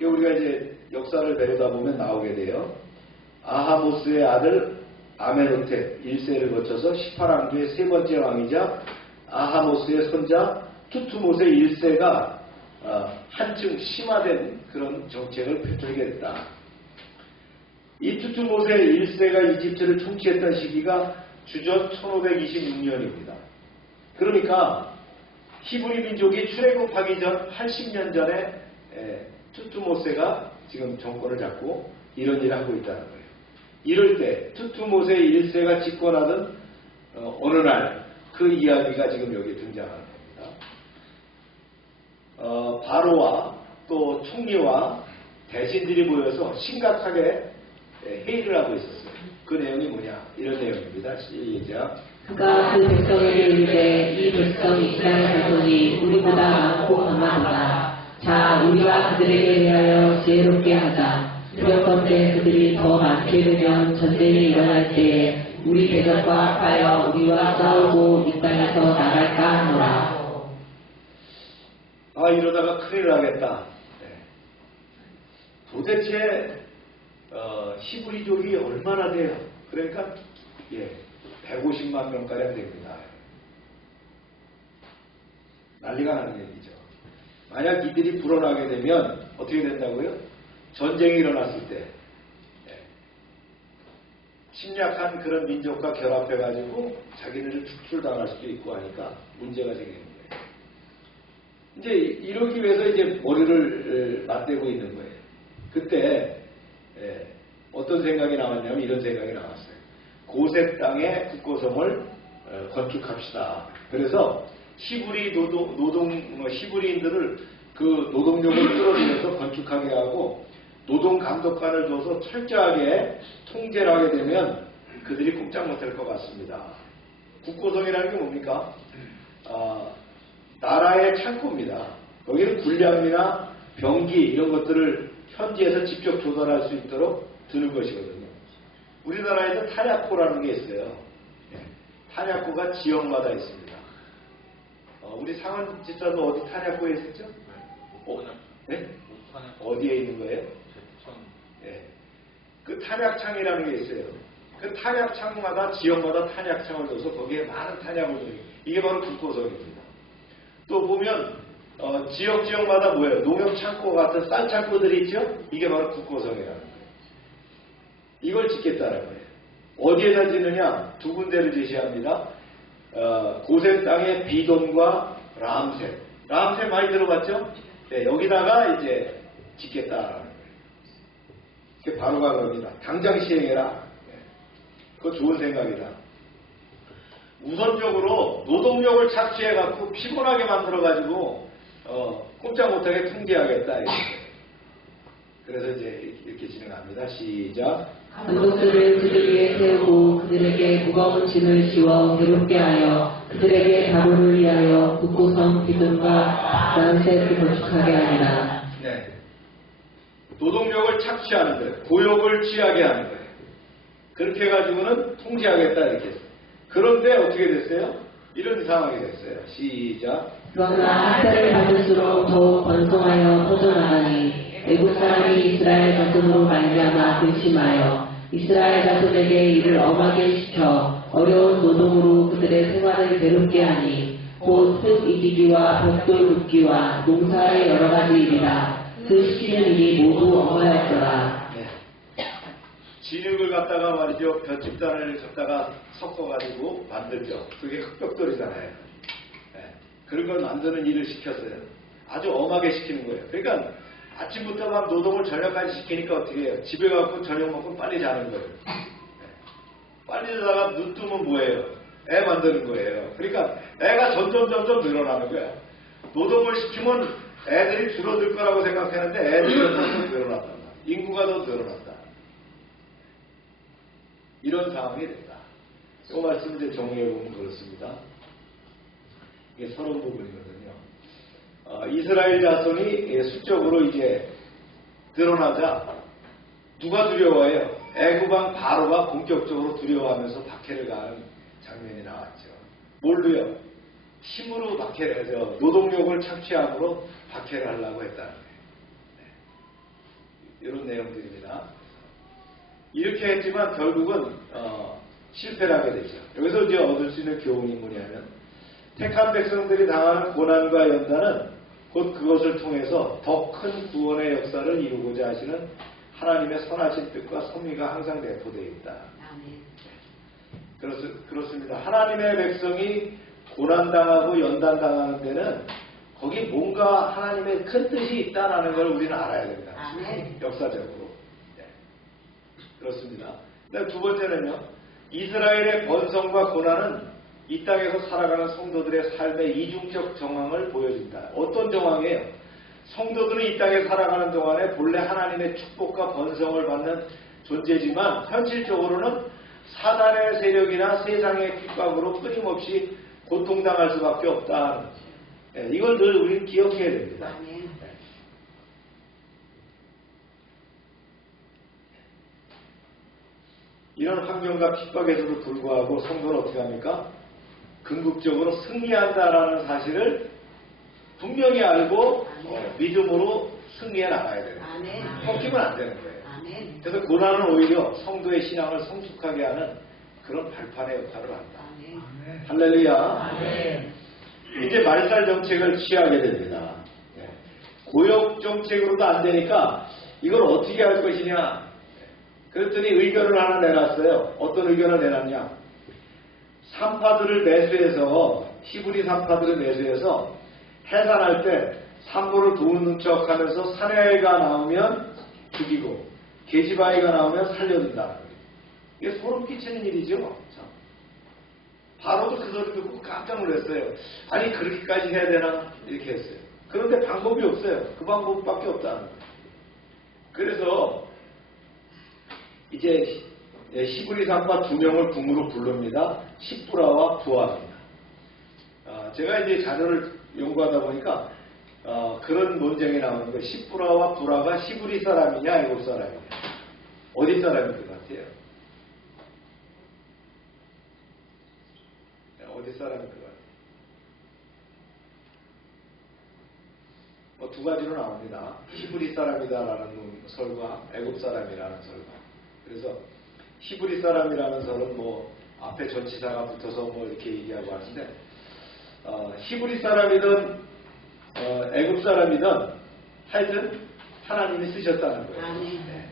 거예요. 우리가 이제 역사를 내려다보면 나오게 돼요. 아하모스의 아들 아메노테 1세를 거쳐서 18왕조의 세 번째 왕이자 아하모스의 손자 투투모세 1세가 한층 심화된 그런 정책을 펼치게 됐다. 이 투투모세 1세가 이집트를 통치했던 시기가 주전 1526년입니다. 그러니까 히브리 민족이 출애굽하기 전 80년 전에 투투모세가 지금 정권을 잡고 이런 일을 하고 있다는 거예요. 이럴 때 투투모세 1세가 집권하던 어느 날 그 이야기가 지금 여기 등장하는 겁니다. 바로와 또 총리와 대신들이 모여서 심각하게 회의를 하고 있었어요. 그 내용이 뭐냐? 이런 내용입니다. 시작. 그가 그 백성에게 이르되 이 백성 이스라엘 자손이 우리보다 많고 강하도다. 자 우리가 그들에게 대하여 지혜롭게 하자. 두렵건대 그들이 더 많게 되면 전쟁이 일어날 때에 우리 대적과 합하여 우리와 싸우고 이 땅에서 나갈까 하노라. 아, 이러다가 큰일 나겠다. 네. 도대체 히브리족이 얼마나 돼요? 그러니까 150만 명가량 됩니다. 난리가 나는 얘기죠. 만약 이들이 불어나게 되면 어떻게 된다고요? 전쟁이 일어났을 때 침략한 그런 민족과 결합해가지고 자기네를 축출당할 수도 있고 하니까 문제가 생기는 거예요. 이제 이러기 위해서 이제 머리를 맞대고 있는 거예요. 그때 어떤 생각이 나왔냐면 이런 생각이 나왔어요. 고셋 땅에 국고성을 건축합시다. 그래서 히브리인들을 그 노동력을 끌어들여서 건축하게 하고 노동 감독관을 둬서 철저하게 통제를 하게 되면 그들이 꼼짝 못할 것 같습니다. 국고성이라는 게 뭡니까? 나라의 창고입니다. 거기는 군량이나 병기 이런 것들을 현지에서 직접 조달할 수 있도록 두는 것이거든요. 우리나라에도 탄약고라는 게 있어요. 탄약고가 지역마다 있습니다. 우리 상원 집사도 어디 탄약고에 있었죠? 네? 어디에 있는 거예요? 네. 그 탄약창이라는 게 있어요. 그 탄약창마다 지역마다 탄약창을 둬서 거기에 많은 탄약을 줘요. 이게 바로 국고성입니다. 또 보면 지역마다 뭐예요? 농협창고 같은 쌀 창고들이 있죠? 이게 바로 국고성이라는 거예요. 이걸 짓겠다는 거예요. 어디에다 짓느냐? 두 군데를 제시합니다. 고센 땅의 비돈과 람셋. 람셋 많이 들어봤죠? 네, 여기다가 이제 짓겠다라는 거예요. 그게 바로가 겁니다. 당장 시행해라. 네. 그거 좋은 생각이다. 우선적으로 노동력을 착취해갖고 피곤하게 만들어가지고 꼼짝 못하게 통제하겠다. 그래서 이제 이렇게 진행합니다. 시작. 감독들을 그들 위에 세우고 그들에게 무거운 짐을 씌워 괴롭게 하여 그들에게 다보를 위하여 국고성 비돈과 람셋을 건축하게 하리라. 네. 노동력을 착취하는 거예요. 고용을 취하게 하는 거예요. 그렇게 해가지고는 통제하겠다 이렇게 했어요. 그런데 어떻게 됐어요? 이런 상황이 됐어요. 시작. 그러나 학살을 받을수록 더욱 번성하여 퍼져나가니 애국 사람이 이스라엘 자손으로 말미암아 근심하여 이스라엘 자손에게 이를 엄하게 시켜 어려운 노동으로 그들의 생활을 괴롭게 하니 곧 흙 이기기와 벽돌 굽기와 농사의 여러 가지 일이라. 그 시키는 일이 모두 엄하였더라. 진흙을 갖다가 말이죠. 볏집단을 갖다가 섞어가지고 만들죠. 그게 흙벽돌이잖아요. 네. 그런 걸 만드는 일을 시켰어요. 아주 엄하게 시키는 거예요. 그러니까 아침부터 막 노동을 저녁까지 시키니까 어떻게 해요? 집에 가서 저녁 먹고 빨리 자는 거예요. 네. 빨리 자다가 눈 뜨면 뭐예요? 애 만드는 거예요. 그러니까 애가 점점 늘어나는 거야. 노동을 시키면 애들이 줄어들 거라고 생각했는데 애들이 더 늘어났단 말이야. 인구가 더 늘어났다. 이런 상황이 됐다. 이 말씀을 이제 정리해보면 그렇습니다. 이게 서론 부분이거든요. 이스라엘 자손이 수적으로 이제 드러나자 누가 두려워해요? 애굽왕 바로가 본격적으로 두려워하면서 박해를 가는 장면이 나왔죠. 뭘로요? 힘으로 박해를 하죠. 노동력을 착취함으로 박해를 하려고 했다는 거예요. 네. 이런 내용들입니다. 이렇게 했지만 결국은 실패를 하게 되죠. 여기서 이제 얻을 수 있는 교훈이 뭐냐면 택한 백성들이 당하는 고난과 연단은 곧 그것을 통해서 더 큰 구원의 역사를 이루고자 하시는 하나님의 선하신 뜻과 섭리가 항상 내포되어 있다. 그렇습니다. 하나님의 백성이 고난당하고 연단당하는 데는 거기 뭔가 하나님의 큰 뜻이 있다는 걸 우리는 알아야 됩니다. 역사적으로. 네. 그렇습니다. 두 번째는요. 이스라엘의 번성과 고난은 이 땅에서 살아가는 성도들의 삶의 이중적 정황을 보여준다. 어떤 정황이에요? 성도들은 이 땅에 살아가는 동안에 본래 하나님의 축복과 번성을 받는 존재지만 현실적으로는 사단의 세력이나 세상의 핍박으로 끊임없이 고통당할 수밖에 없다. 이걸 늘 우리는 기억해야 됩니다. 이런 환경과 핍박에서도 불구하고 성도는 어떻게 합니까? 궁극적으로 승리한다라는 사실을 분명히 알고 믿음으로 승리해 나가야 돼요. 꺾이면 안 되는 거예요. 그래서 고난은 오히려 성도의 신앙을 성숙하게 하는 그런 발판의 역할을 한다. 할렐루야. 이제 말살 정책을 취하게 됩니다. 고역 정책으로도 안 되니까 이걸 어떻게 할 것이냐. 그랬더니 의견을 하나 내놨어요. 어떤 의견을 내놨냐. 산파들을 매수해서 히브리 산파들을 매수해서 해산할 때 산모를 도우는 척하면서 사내아이가 나오면 죽이고 계집아이가 나오면 살려준다. 이게 소름 끼치는 일이죠. 바로도 그 소리 듣고 깜짝 놀랐어요. 아니 그렇게까지 해야 되나 이렇게 했어요. 그런데 방법이 없어요. 그 방법밖에 없다는 거예요. 그래서 이제 히브리 산파 2명을 궁으로 부릅니다. 십부라와 부아입니다. 제가 이제 자료를 연구하다 보니까 그런 논쟁이 나오는 거예요. 십부라와 부라가 히브리 사람이냐 애굽 사람이냐 어디 사람일 것 같아요? 어디 사람일 것 같아요? 두 가지로 나옵니다. 히브리 사람이다라는 설과 애굽 사람이라는 설과. 그래서 히브리 사람이라는 설은 뭐 앞에 전치사가 붙어서 뭐 이렇게 얘기하고 하는데 히브리 사람이든 애굽 사람이든 하여튼 하나님이 쓰셨다는 거예요. 네.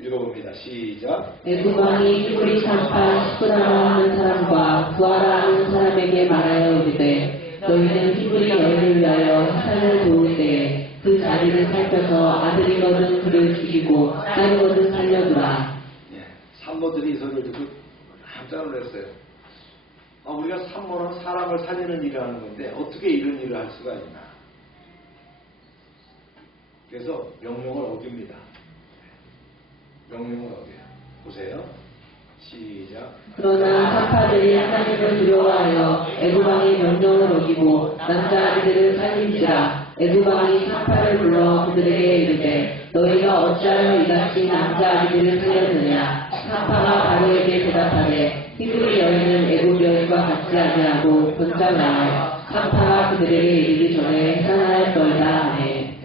읽어봅니다. 시작. 애굽 왕이 히브리 산파 시프라라 하는 사람과 부하라 하는 사람에게 말하여 이르되 너희는 히브리 여인을 위하여 해산을 도울 때에 그 자리를 살펴서 아들이거든 그를 죽이고 딸이거든 살려두라. 산모들이 이 소리를 듣고 깜짝 놀랐어요. 우리가 산모는 사람을 살리는 일을 하는 건데 어떻게 이런 일을 할 수가 있나. 그래서 명령을 어깁니다. 명령을 어겨요. 보세요. 시작. 그러나 산파들이 하나님을 두려워하여 애굽 왕의 명령을 어기고 남자 아이들을 살린지라. 애굽 왕이 산파를 불러 그들에게 이르되 너희가 어찌하여 이같이 남자 아이들을 살렸느냐. 산파가 바로에게 대답하되 히브리 여인은 애굽 여인과 같지 아니하고 번잡하여 산파가 그들에게 이르기 전에 해산하였더이다 하네.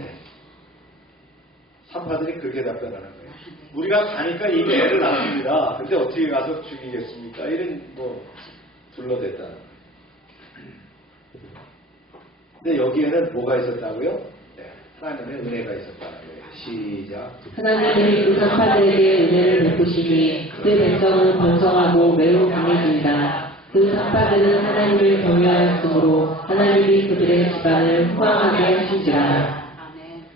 산파들이 그렇게 답변하는 거예요. 우리가 가니까 이미 애를 낳습니다. 근데 어떻게 가서 죽이겠습니까? 이런 둘러댔다는 거예요. 근데 여기에는 뭐가 있었다고요? 하나님의 은혜가 있었다는 거예요. 시작. 하나님은 그 산파들에게 은혜를 베푸시니 그 백성은 번성하고 매우 강해진다. 그 산파들은 하나님을 경외하였으므로 하나님이 그들의 집안을 후광하게 하신지라.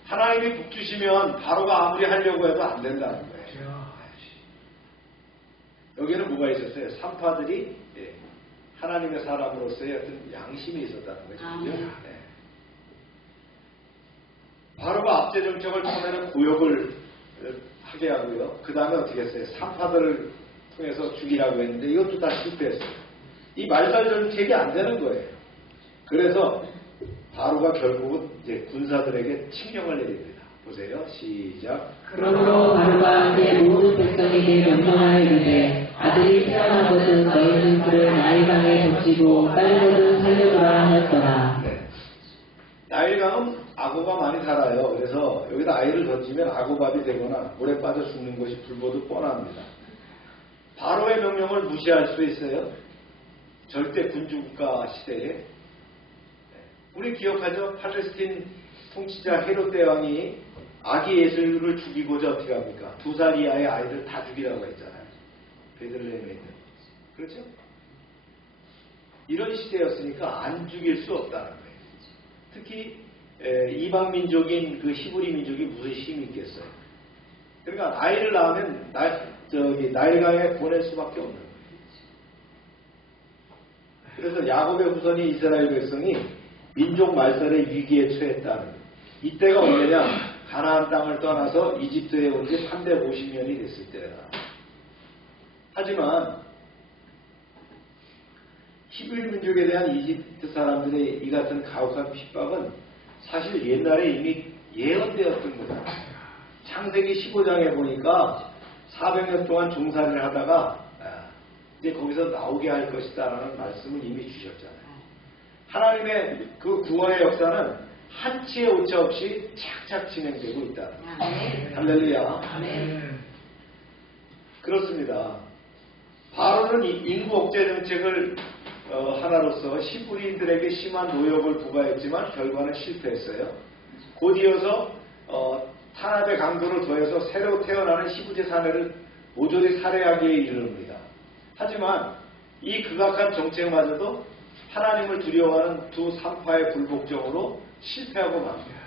하나님이 복 주시면 바로가 아무리 하려고 해도 안 된다는 거예요. 여기에는 뭐가 있었어요? 산파들이 하나님의 사람으로서의 어떤 양심이 있었다는 거죠. 네. 바로가 압제 정책을 처음에는 고역을 하게 하고요. 그 다음에 어떻게 했어요? 산파들을 통해서 죽이라고 했는데 이것도 다 실패했어요. 이 말살 정책이 안 되는 거예요. 그래서 바로가 결국은 이제 군사들에게 칙령을 내립니다. 보세요. 시작. 그러므로 바로가 내 모든 백성에게 명령하여 이르되 아들이 태어나거든 너희는 그를 나일강에 던지고 딸이거든 살려두라 하였더라. 네. 나일강은 악어가 많이 살아요. 그래서 여기다 아이를 던지면 악어밥이 되거나 물에 빠져 죽는 것이 불보듯 뻔합니다. 바로의 명령을 무시할 수 있어요? 절대 군주국가 시대에. 우리 기억하죠? 팔레스틴 통치자 헤롯 대왕이 아기 예수를 죽이고자 어떻게 합니까? 2살 이하의 아이들 다 죽이라고 했잖아요. 베들레헴에 있는. 그렇죠? 이런 시대였으니까 안 죽일 수 없다는 거예요. 특히 이방 민족인 그 히브리 민족이 무슨 힘이 있겠어요. 그러니까 아이를 낳으면 나일강에 보낼 수밖에 없는 거예요. 그래서 야곱의 후손이 이스라엘 백성이 민족 말살의 위기에 처했다는 거예요. 이때가 언제냐? 가나안 땅을 떠나서 이집트에 온 지 350년이 됐을 때다. 하지만 히브리 민족에 대한 이집트 사람들의 이 같은 가혹한 핍박은 사실 옛날에 이미 예언되었던 거다. 창세기 15장에 보니까 400년 동안 종살이를 하다가 이제 거기서 나오게 할 것이다라는 말씀을 이미 주셨잖아요. 하나님의 그 구원의 역사는 한치의 오차 없이 착착 진행되고 있다. 할렐루야. 그렇습니다. 바로는 인구 억제 정책을 하나로서 히브리인들에게 심한 노역을 부과했지만 결과는 실패했어요. 곧 이어서 탄압의 강도를 더해서 새로 태어나는 히브리 사내를 모조리 살해하기에 이르릅니다. 하지만 이 극악한 정책마저도 하나님을 두려워하는 두 산파의 불복종으로 실패하고 맙니다.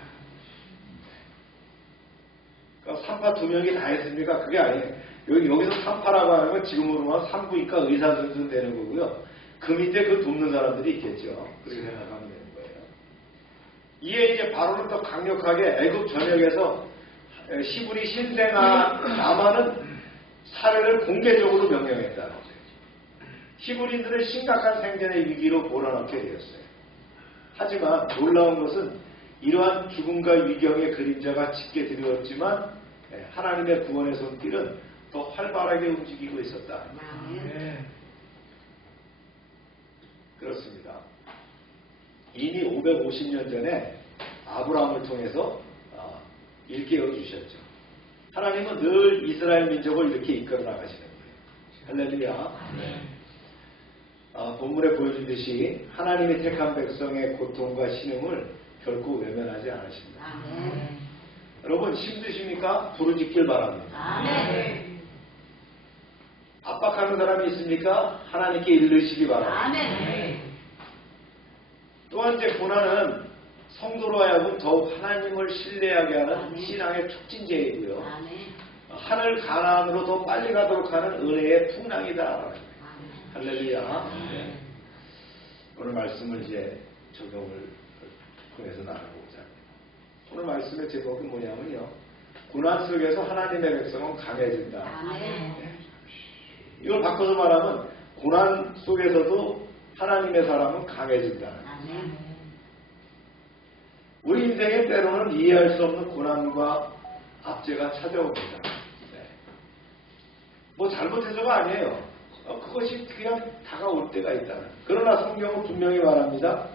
그러니까 산파 두 명이 다 했습니까? 그게 아니에요. 여기서 산파라고 하는 건 지금으로만 산부인과 의사선생 되는 거고요. 그 밑에 그 돕는 사람들이 있겠죠. 그렇게 생각하면 되는 거예요. 이에 이제 바로는 더 강력하게 애굽 전역에서 히브리 신생아 남아는 살해를 공개적으로 명령했다는 거예요. 히브리인들은 심각한 생존의 위기로 몰아넣게 되었어요. 하지만 놀라운 것은 이러한 죽음과 위경의 그림자가 짙게 드리웠지만 하나님의 구원의 손길은 더 활발하게 움직이고 있었다. 그렇습니다. 이미 550년 전에 아브라함을 통해서 일깨워 주셨죠. 하나님은 늘 이스라엘 민족을 이렇게 이끌어 나가시는 거예요. 할렐루야. 본문에 보여주듯이 하나님이 택한 백성의 고통과 신음을 결코 외면하지 않으십니다. 여러분 힘드십니까? 부르짖길 바랍니다. 압박하는 사람이 있습니까? 하나님께 이르시기 바랍니다. 또한 이제 고난은 성도로 하여금 더욱 하나님을 신뢰하게 하는 신앙의 촉진제이고요. 하늘 가나안으로 더 빨리 가도록 하는 은혜의 풍랑이다. 할렐루야. 오늘 말씀을 이제 적용을 통해서 나눠보자. 오늘 말씀의 제목은 뭐냐면요. 고난 속에서 하나님의 백성은 강해진다. 이걸 바꿔서 말하면 고난 속에서도 하나님의 사람은 강해진다. 우리 인생에 때로는 이해할 수 없는 고난과 압제가 찾아옵니다. 뭐 잘못해서가 아니에요. 그것이 그냥 다가올 때가 있다. 그러나 성경은 분명히 말합니다.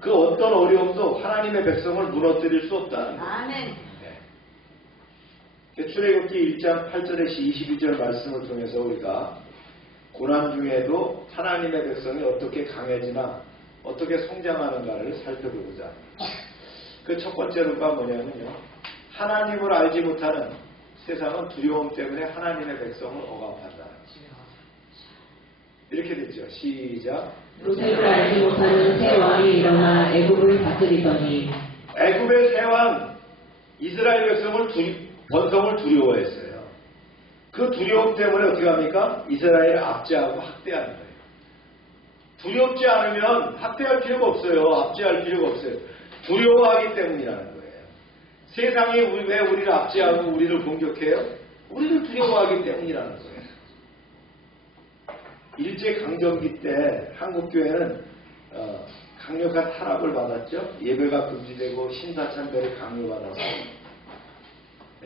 그 어떤 어려움도 하나님의 백성을 무너뜨릴 수 없다는 거예요. 출애굽기 1장 8절에서 22절 말씀을 통해서 우리가 고난 중에도 하나님의 백성이 어떻게 강해지나 어떻게 성장하는가를 살펴보고자 합니다. 그 첫 번째로가 뭐냐면요. 하나님을 알지 못하는 세상은 두려움 때문에 하나님의 백성을 억압한다. 이렇게 됐죠. 시작. 요셉을 알지 못하는 새 왕이 일어나 애굽을 다스리더니 애굽의 새 왕 이스라엘 백성을 번성을 두려워했어요. 그 두려움 때문에 어떻게 합니까? 이스라엘을 압제하고 학대하는 거예요. 두렵지 않으면 학대할 필요가 없어요. 압제할 필요가 없어요. 두려워하기 때문이라는 거예요. 세상이 왜 우리를 압제하고 우리를 공격해요? 우리를 두려워하기 때문이라는 거예요. 일제강점기 때 한국교회는 강력한 탄압을 받았죠. 예배가 금지되고 신사참배를 강요받아서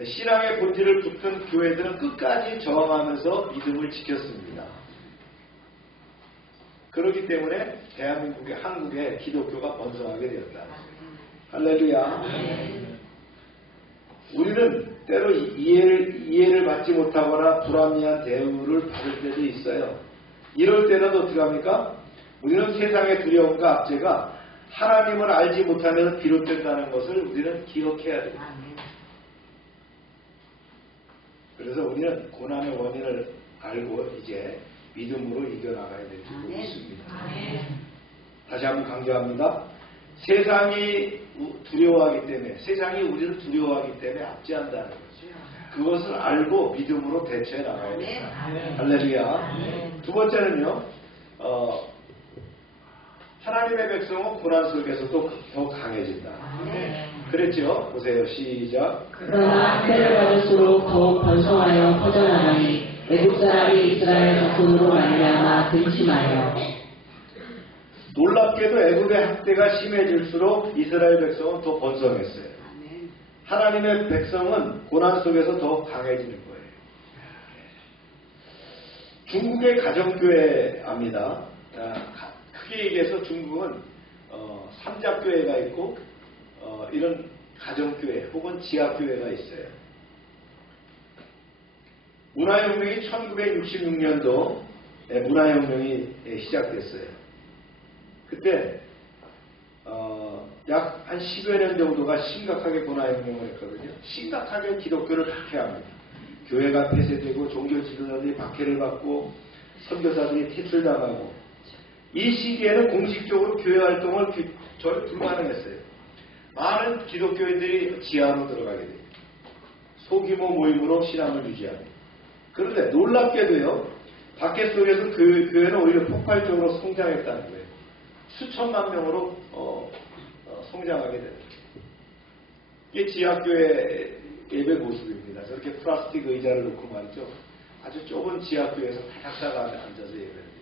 신앙의 본질을 붙은 교회들은 끝까지 저항하면서 믿음을 지켰습니다. 그렇기 때문에 대한민국의 한국에 기독교가 번성하게 되었다. 할렐루야. 우리는 때로 이해를 받지 못하거나 불합리한 대우를 받을 때도 있어요. 이럴 때는 어떻게 합니까? 우리는 세상의 두려움과 압제가 하나님을 알지 못하면서 비롯된다는 것을 우리는 기억해야 됩니다. 그래서 우리는 고난의 원인을 알고 이제 믿음으로 이겨나가야 될 줄로 믿습니다. 다시 한번 강조합니다. 세상이 두려워하기 때문에, 세상이 우리를 두려워하기 때문에 압제한다는 거죠. 그것을 알고 믿음으로 대처해 나가야 됩니다. 할렐루야. 두 번째는요, 하나님의 백성은 고난 속에서도 더 강해진다. 그랬죠? 보세요. 시작. 그러나 때를 받을수록 더욱 번성하여 퍼져나가니 애국 사람이 이스라엘 자손으로 말미암아 근심하여 놀랍게도 애굽의 학대가 심해질수록 이스라엘 백성은 더 번성했어요. 하나님의 백성은 고난 속에서 더 강해지는 거예요. 중국의 가정교회입니다. 크게 얘기해서 중국은 삼잡교회가 있고 이런 가정교회 혹은 지하교회가 있어요. 문화혁명이 1966년도 문화혁명이 시작됐어요. 그때 약 한 10여 년 정도가 심각하게 문화혁명을 했거든요. 심각하게 기독교를 박해합니다. 교회가 폐쇄되고 종교 지도자들이 박해를 받고 선교사들이 퇴출당하고 이 시기에는 공식적으로 교회 활동을 전혀 불가능했어요. 많은 기독교인들이 지하로 들어가게 됩니다. 소규모 모임으로 신앙을 유지합니다. 그런데 놀랍게도요. 박해 속에서 그 교회는 오히려 폭발적으로 성장했다는 거예요. 수천만 명으로 성장하게 됩니다. 이게 지하교회 예배 모습입니다. 저렇게 플라스틱 의자를 놓고 말이죠. 아주 좁은 지하교회에서 다닥다닥 앉아서 예배를 드립니다.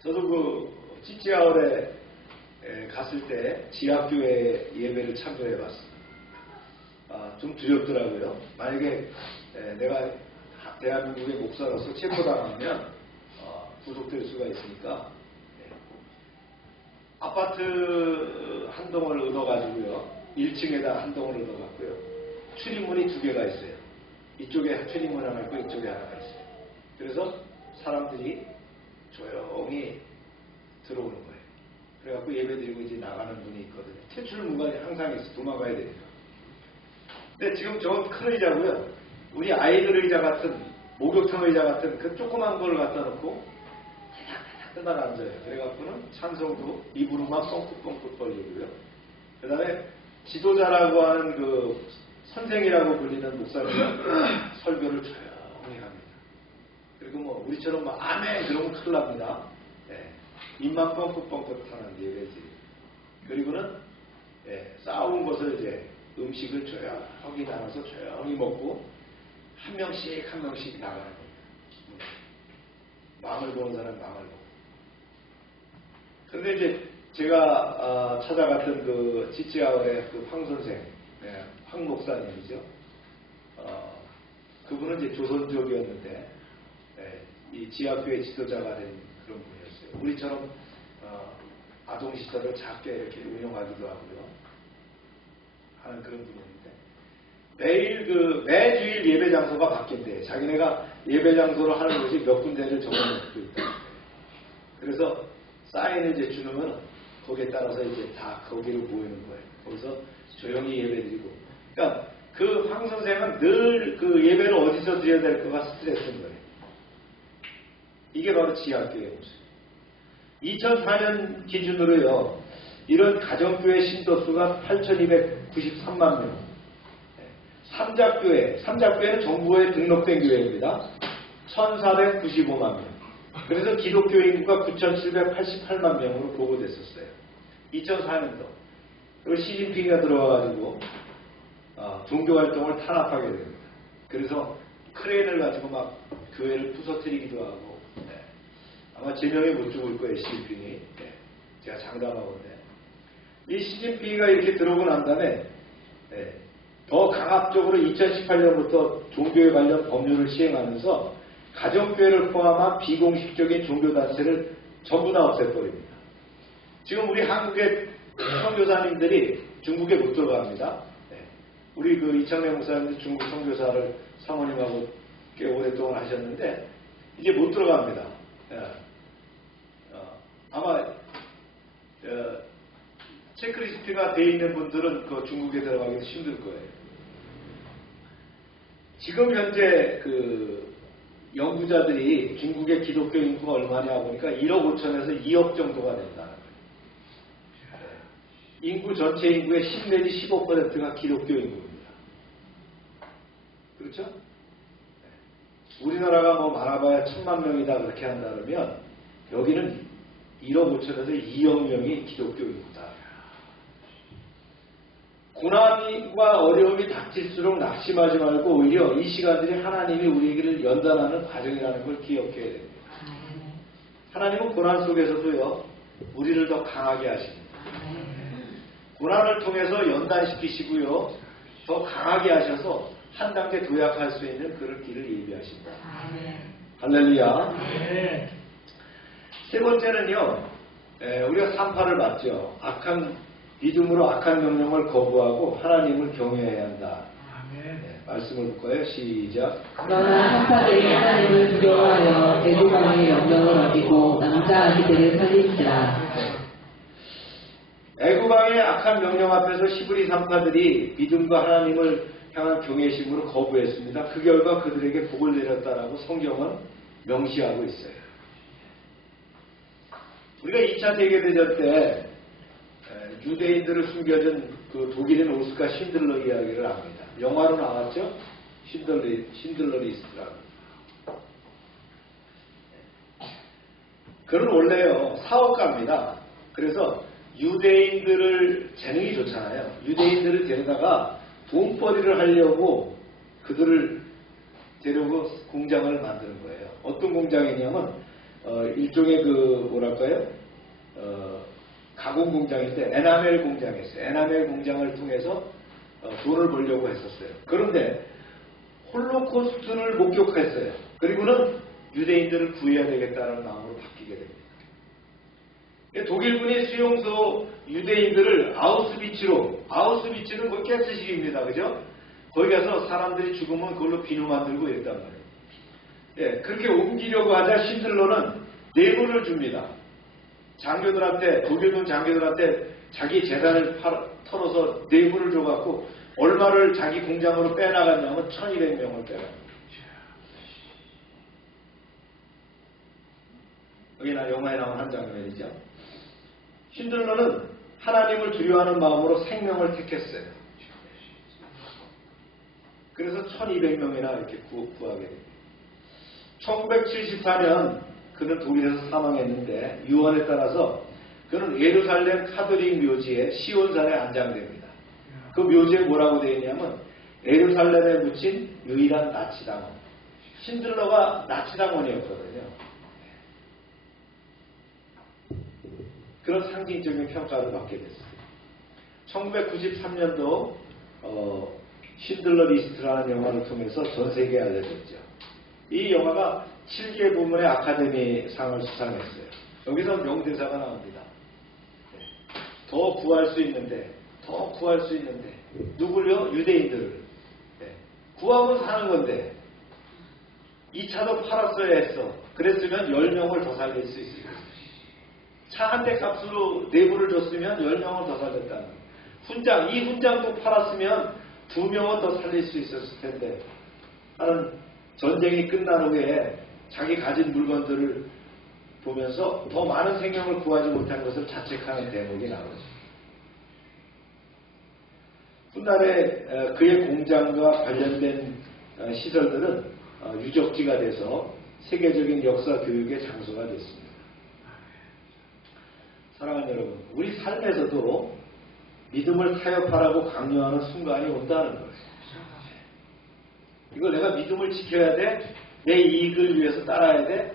저도 그 찌찌아울에 갔을 때 지하교회 예배를 참조해 봤습니다. 좀 두렵더라고요. 만약에 내가 대한민국의 목사로서 체포당하면 구속될 수가 있으니까 아파트 한 동을 얻어가지고요. 1층에다 한 동을 얻어갔고요. 출입문이 2개가 있어요. 이쪽에 출입문 하나 있고 이쪽에 하나가 있어요. 그래서 사람들이 조용히 들어오는 거예요. 그래갖고 예배드리고 이제 나가는 분이 있거든요. 퇴출문가 항상 있어. 도망가야 되니까. 근데 지금 저건 큰 의자고요. 우리 아이들 의자 같은 목욕탕 의자 같은 그 조그만 걸 갖다 놓고 딱 앉아요. 그래갖고는 찬송도 입으로만 뻥긋뻥긋 벌리고요. 그 다음에 지도자라고 하는 그 선생이라고 불리는 목사님은 설교를 조용히 합니다. 그리고 뭐 우리처럼 뭐 아멘 그러면 큰일 납니다. 입만 뻥긋뻥긋 하는 예배지. 그리고는 싸운 것을 이제 음식을 조용히 나눠서 조용히 먹고 한 명씩 한 명씩 나가는 겁니다. 마음을 보는 사람 마음을 보고. 그런데 이제 제가 찾아갔던 그 찌찌아울의 그 황 선생, 황 목사님이죠. 그분은 이제 조선족이었는데 이 지하교회 지도자가 된 그런 분이었어요. 우리처럼 아동시설을 작게 이렇게 운영하기도 하고요. 하는 그런 분이었는데 매주일 예배 장소가 바뀐대요. 자기네가 예배 장소로 하는 것이 몇 군데를 정해놓고 있다. 그래서 사인을 이제 주면 거기에 따라서 이제 다 거기로 모이는 거예요. 거기서 조용히 예배드리고. 그러니까 그 황 선생은 늘 그 예배를 어디서 드려야 될까가 스트레스인 거예요. 이게 바로 지하교회 모습. 2004년 기준으로요. 이런 가정교회 신도수가 8,293만 명. 삼잡교회는 정부에 등록된 교회입니다. 1,495만 명. 그래서 기독교 인구가 9,788만 명으로 보고됐었어요. 2004년도. 그리고 시진핑이가 들어와가지고 종교활동을 탄압하게 됩니다. 그래서 크레인을 가지고 막 교회를 부서뜨리기도 하고 아마 제명에 못 죽을 거예요. 시진핑이. 제가 장담하건데 이 시진핑이가 이렇게 들어오고 난 다음에 더 강압적으로 2018년부터 종교에 관련 법률을 시행하면서 가정교회를 포함한 비공식적인 종교단체를 전부 다 없애버립니다. 지금 우리 한국의 선교사님들이 중국에 못 들어갑니다. 우리 그 이창래 목사님도 중국 선교사를 사모님하고 꽤 오랫동안 하셨는데 이제 못 들어갑니다. 아마 체크리스트가 돼 있는 분들은 그 중국에 들어가기도 힘들 거예요. 지금 현재 그 연구자들이 중국의 기독교 인구가 얼마냐 보니까 1억 5천에서 2억 정도가 된다는 거예요. 인구 전체 인구의 10 내지 15%가 기독교 인구입니다. 그렇죠? 우리나라가 뭐 많아봐야 1,000만 명이다 그렇게 한다 그러면 여기는 1억 5천에서 2억 명이 기독교 인구다. 고난과 어려움이 닥칠수록 낙심하지 말고 오히려 이 시간들이 하나님이 우리에게를 연단하는 과정이라는 걸 기억해야 됩니다. 하나님은 고난 속에서도요, 우리를 더 강하게 하십니다. 고난을 통해서 연단시키시고요, 더 강하게 하셔서 한 단계 도약할 수 있는 그런 길을 예비하십니다. 할렐루야. 세 번째는요, 우리가 산파를 받죠. 믿음으로 악한 명령을 거부하고 하나님을 경외해야 한다. 말씀을 볼까요? 시작. 그러나 산파들이 하나님을 두려워하여 애굽왕의 명령을 어기고 남자 아기들을 살린지라. 애굽왕의 악한 명령 앞에서 히브리 산파들이 믿음과 하나님을 향한 경외심으로 거부했습니다. 그 결과 그들에게 복을 내렸다라고 성경은 명시하고 있어요. 우리가 2차 세계대전 때 유대인들을 숨겨준 그 독일인 오스카 신들러 이야기를 압니다. 영화로 나왔죠? 신들러 리스트라고. 그는 원래요, 사업가입니다. 그래서 유대인들을, 재능이 좋잖아요. 유대인들을 데려다가 돈벌이를 하려고 그들을 데려고 공장을 만드는 거예요. 어떤 공장이냐면 일종의 가공 공장인데 에나멜 공장이었어요. 에나멜 공장을 통해서 돈을 벌려고 했었어요. 그런데 홀로코스트를 목격했어요. 그리고는 유대인들을 구해야 되겠다는 마음으로 바뀌게 됩니다. 독일군이 수용소 유대인들을 아우스비츠는 뭐 가스실입니다. 그죠? 거기 가서 사람들이 죽으면 그걸로 비누 만들고 이랬단 말이에요. 예, 그렇게 옮기려고 하자 신들러는 뇌물을 줍니다. 독일군 장교들한테 자기 재산을 털어서 뇌물을 줘갖고 얼마를 자기 공장으로 빼나갔냐면 1200명을 빼나갑니다. 여기나 영화에 나온 한 장면이죠. 신들러는 하나님을 두려워하는 마음으로 생명을 택했어요. 그래서 1200명이나 이렇게 구하게 됩니다. 1974년 그는 독일에서 사망했는데 유언에 따라서 그는 예루살렘 카톨릭 묘지에 시온산에 안장됩니다. 그 묘지에 뭐라고 되어 있냐면 예루살렘에 묻힌 유일한 나치당원. 신들러가 나치당원이었거든요. 그런 상징적인 평가를 받게 됐습니다. 1993년도 신들러 리스트라는 영화를 통해서 전 세계에 알려졌죠. 이 영화가 7개 부문의 아카데미 상을 수상했어요. 여기서 명대사가 나옵니다. 더 구할 수 있는데 누굴요? 유대인들을. 구하면 사는 건데 2차도 팔았어야 했어. 그랬으면 10명을 더 살릴 수 있어요. 차 한 대 값으로 뇌물을 줬으면 10명을 더 살렸다는 거예요. 이 훈장도 팔았으면 2명은 더 살릴 수 있었을 텐데 하는 전쟁이 끝난 후에 자기 가진 물건들을 보면서 더 많은 생명을 구하지 못한 것을 자책하는 대목이 나오죠. 훗날에 그의 공장과 관련된 시설들은 유적지가 돼서 세계적인 역사 교육의 장소가 됐습니다. 사랑하는 여러분, 우리 삶에서도 믿음을 타협하라고 강요하는 순간이 온다는 거예요. 이거 내가 믿음을 지켜야 돼? 내 이익을 위해서 따라야 돼?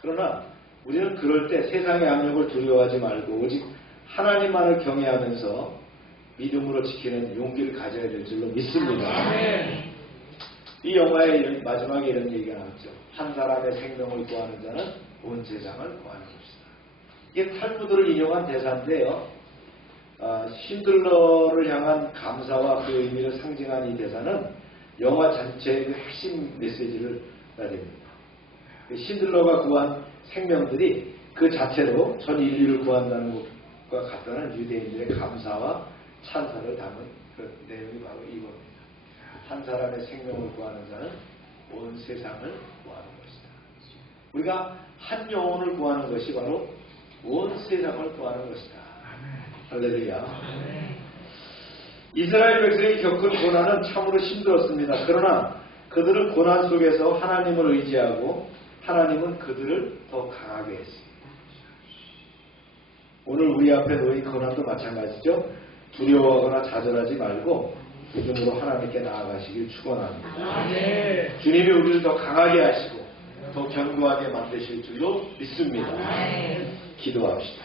그러나 우리는 그럴 때 세상의 압력을 두려워하지 말고 오직 하나님만을 경외하면서 믿음으로 지키는 용기를 가져야 될 줄로 믿습니다. 이 영화의 마지막에 이런 얘기가 나왔죠. 한 사람의 생명을 구하는 자는 온 세상을 구하는 것이다. 이게 탈무드를 인용한 대사인데요. 신들러를 향한 감사와 그 의미를 상징한 이 대사는 영화 전체의 그 핵심 메시지를 말합니다. 신들러가 구한 생명들이 그 자체로 전 인류를 구한다는 것과 같다는 유대인들의 감사와 찬사를 담은 그런 내용이 바로 이겁니다. 한 사람의 생명을 구하는 자는 온 세상을 구하는 것이다. 우리가 한 영혼을 구하는 것이 바로 온 세상을 구하는 것이다. 할렐루야. 이스라엘 백성이 겪은 고난은 참으로 힘들었습니다. 그러나 그들은 고난 속에서 하나님을 의지하고 하나님은 그들을 더 강하게 했습니다. 오늘 우리 앞에 놓인 고난도 마찬가지죠. 두려워하거나 좌절하지 말고 믿음으로 하나님께 나아가시길 축원합니다. 주님이 우리를 더 강하게 하시고 더 견고하게 만드실 줄로 믿습니다. 기도합시다.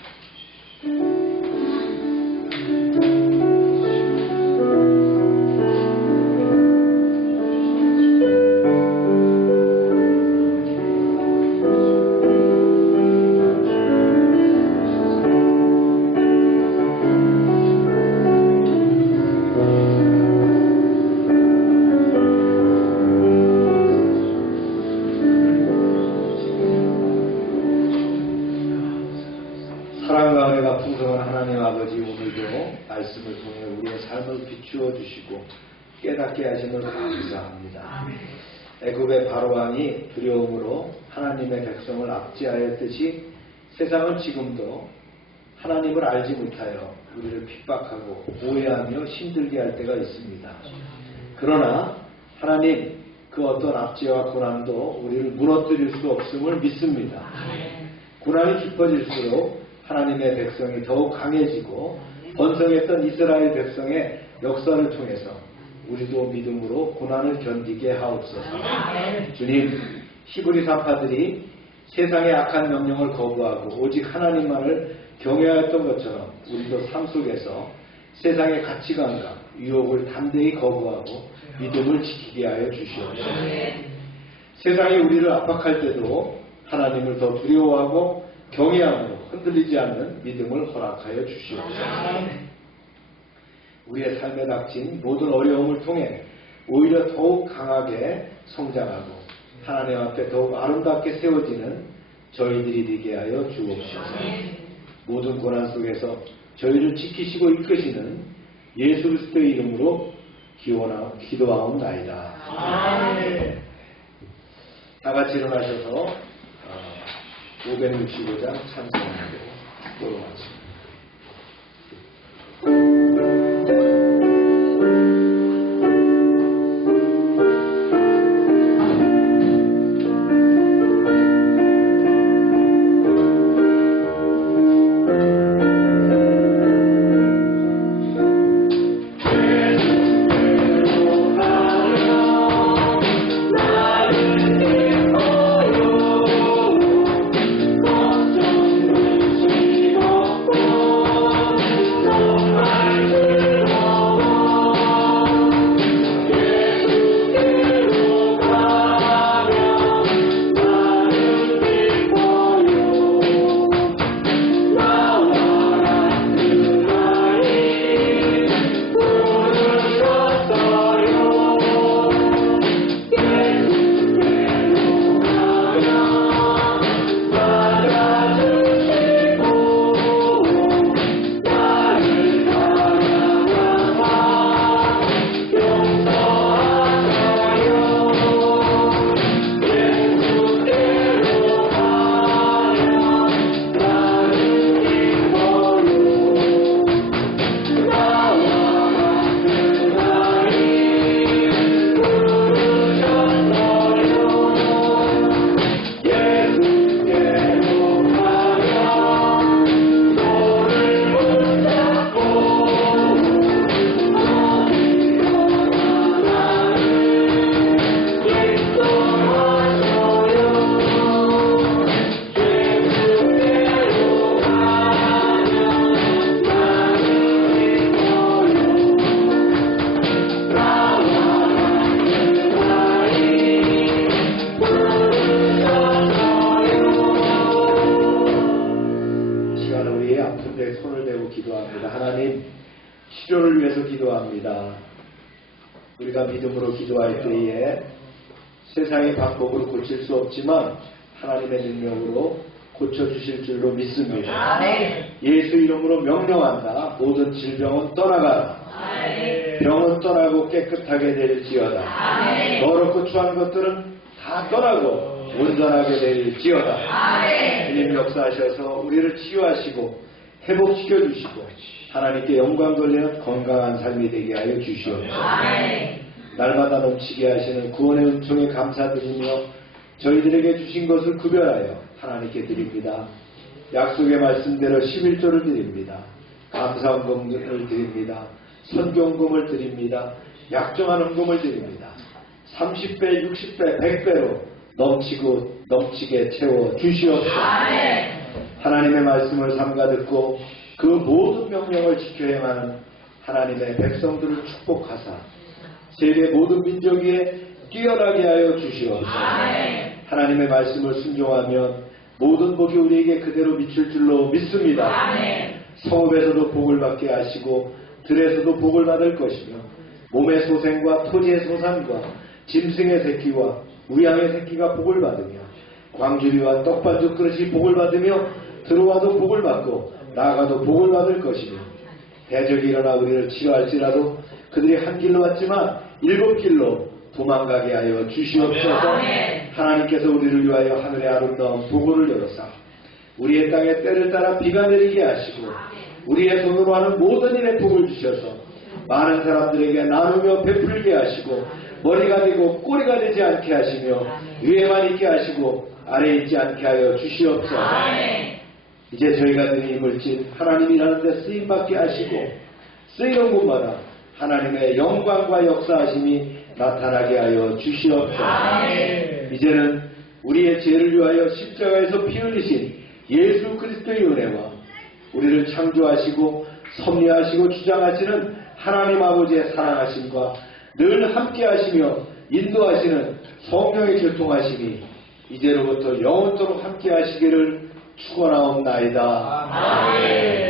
사랑과 은혜가 풍성한 하나님 아버지, 오늘도 말씀을 통해 우리의 삶을 비추어 주시고 깨닫게 하심을 감사합니다. 애굽의 바로왕이 두려움으로 하나님의 백성을 압제하였듯이 세상은 지금도 하나님을 알지 못하여 우리를 핍박하고 오해하며 힘들게 할 때가 있습니다. 그러나 하나님, 그 어떤 압제와 고난도 우리를 무너뜨릴 수 없음을 믿습니다. 고난이 깊어질수록 하나님의 백성이 더욱 강해지고 번성했던 이스라엘 백성의 역사를 통해서 우리도 믿음으로 고난을 견디게 하옵소서. 주님, 히브리 사파들이 세상의 악한 명령을 거부하고 오직 하나님만을 경외하였던 것처럼 우리도 삶 속에서 세상의 가치관과 유혹을 담대히 거부하고 믿음을 지키게 하여 주시옵소서. 세상이 우리를 압박할 때도 하나님을 더 두려워하고 경외함으로 흔들리지 않는 믿음을 허락하여 주시옵소서. 우리의 삶에 닥친 모든 어려움을 통해 오히려 더욱 강하게 성장하고 하나님 앞에 더욱 아름답게 세워지는 저희들이 되게 하여 주옵소서. 모든 고난 속에서 저희를 지키시고 이끄시는 예수 그리스도의 이름으로 기도하옵나이다. 다 같이 일어나셔서 565장 찬송하고 돌아왔습니다. 치료를 위해서 기도합니다. 우리가 믿음으로 기도할 때에 세상의 방법으로 고칠 수 없지만 하나님의 능력으로 고쳐주실 줄로 믿습니다. 아멘. 예수 이름으로 명령한다. 모든 질병은 떠나가라. 아멘. 병은 떠나고 깨끗하게 될지어다. 아멘. 더럽고 추한 것들은 다 떠나고 온전하게 될지어다. 아멘. 주님 역사하셔서 우리를 치유하시고 회복시켜 주시고 하나님께 영광 돌리는 건강한 삶이 되게 하여 주시옵소서. 아멘. 날마다 넘치게 하시는 구원의 은총에 감사드리며 저희들에게 주신 것을 구별하여 하나님께 드립니다. 약속의 말씀대로 11조를 드립니다. 감사헌금을 드립니다. 선경금을 드립니다. 약정한 헌금을 드립니다. 30배, 60배, 100배로 넘치게 채워 주시옵소서. 하나님의 말씀을 삼가 듣고 그 모든 명령을 지켜야 하는 하나님의 백성들을 축복하사 세계 모든 민족 위에 뛰어나게 하여 주시옵소서. 하나님의 말씀을 순종하면 모든 복이 우리에게 그대로 미칠 줄로 믿습니다. 성읍에서도 복을 받게 하시고 들에서도 복을 받을 것이며 몸의 소생과 토지의 소산과 짐승의 새끼와 우양의 새끼가 복을 받으며 광주리와 떡반죽 그릇이 복을 받으며 들어와도 복을 받고 나아가도 복을 받을 것이며 대적이 일어나 우리를 치료할지라도 그들이 한 길로 왔지만 7길로 도망가게 하여 주시옵소서. 하나님께서 우리를 위하여 하늘의 아름다운 보고를 열어사 우리의 땅에 때를 따라 비가 내리게 하시고 우리의 손으로 하는 모든 일에 복을 주셔서 많은 사람들에게 나누며 베풀게 하시고 머리가 되고 꼬리가 되지 않게 하시며 위에만 있게 하시고 아래에 있지 않게 하여 주시옵소서. 이제 저희가 드린 이 물질 하나님이라는 데 쓰임받게 하시고 쓰이는 곳마다 하나님의 영광과 역사하심이 나타나게 하여 주시옵소서. 이제는 우리의 죄를 위하여 십자가에서 피 흘리신 예수 그리스도의 은혜와 우리를 창조하시고 섭리하시고 주장하시는 하나님 아버지의 사랑하심과 늘 함께하시며 인도하시는 성령의 교통하심이 이제로부터 영원토록 함께하시기를 축원하옵나이다. 아멘.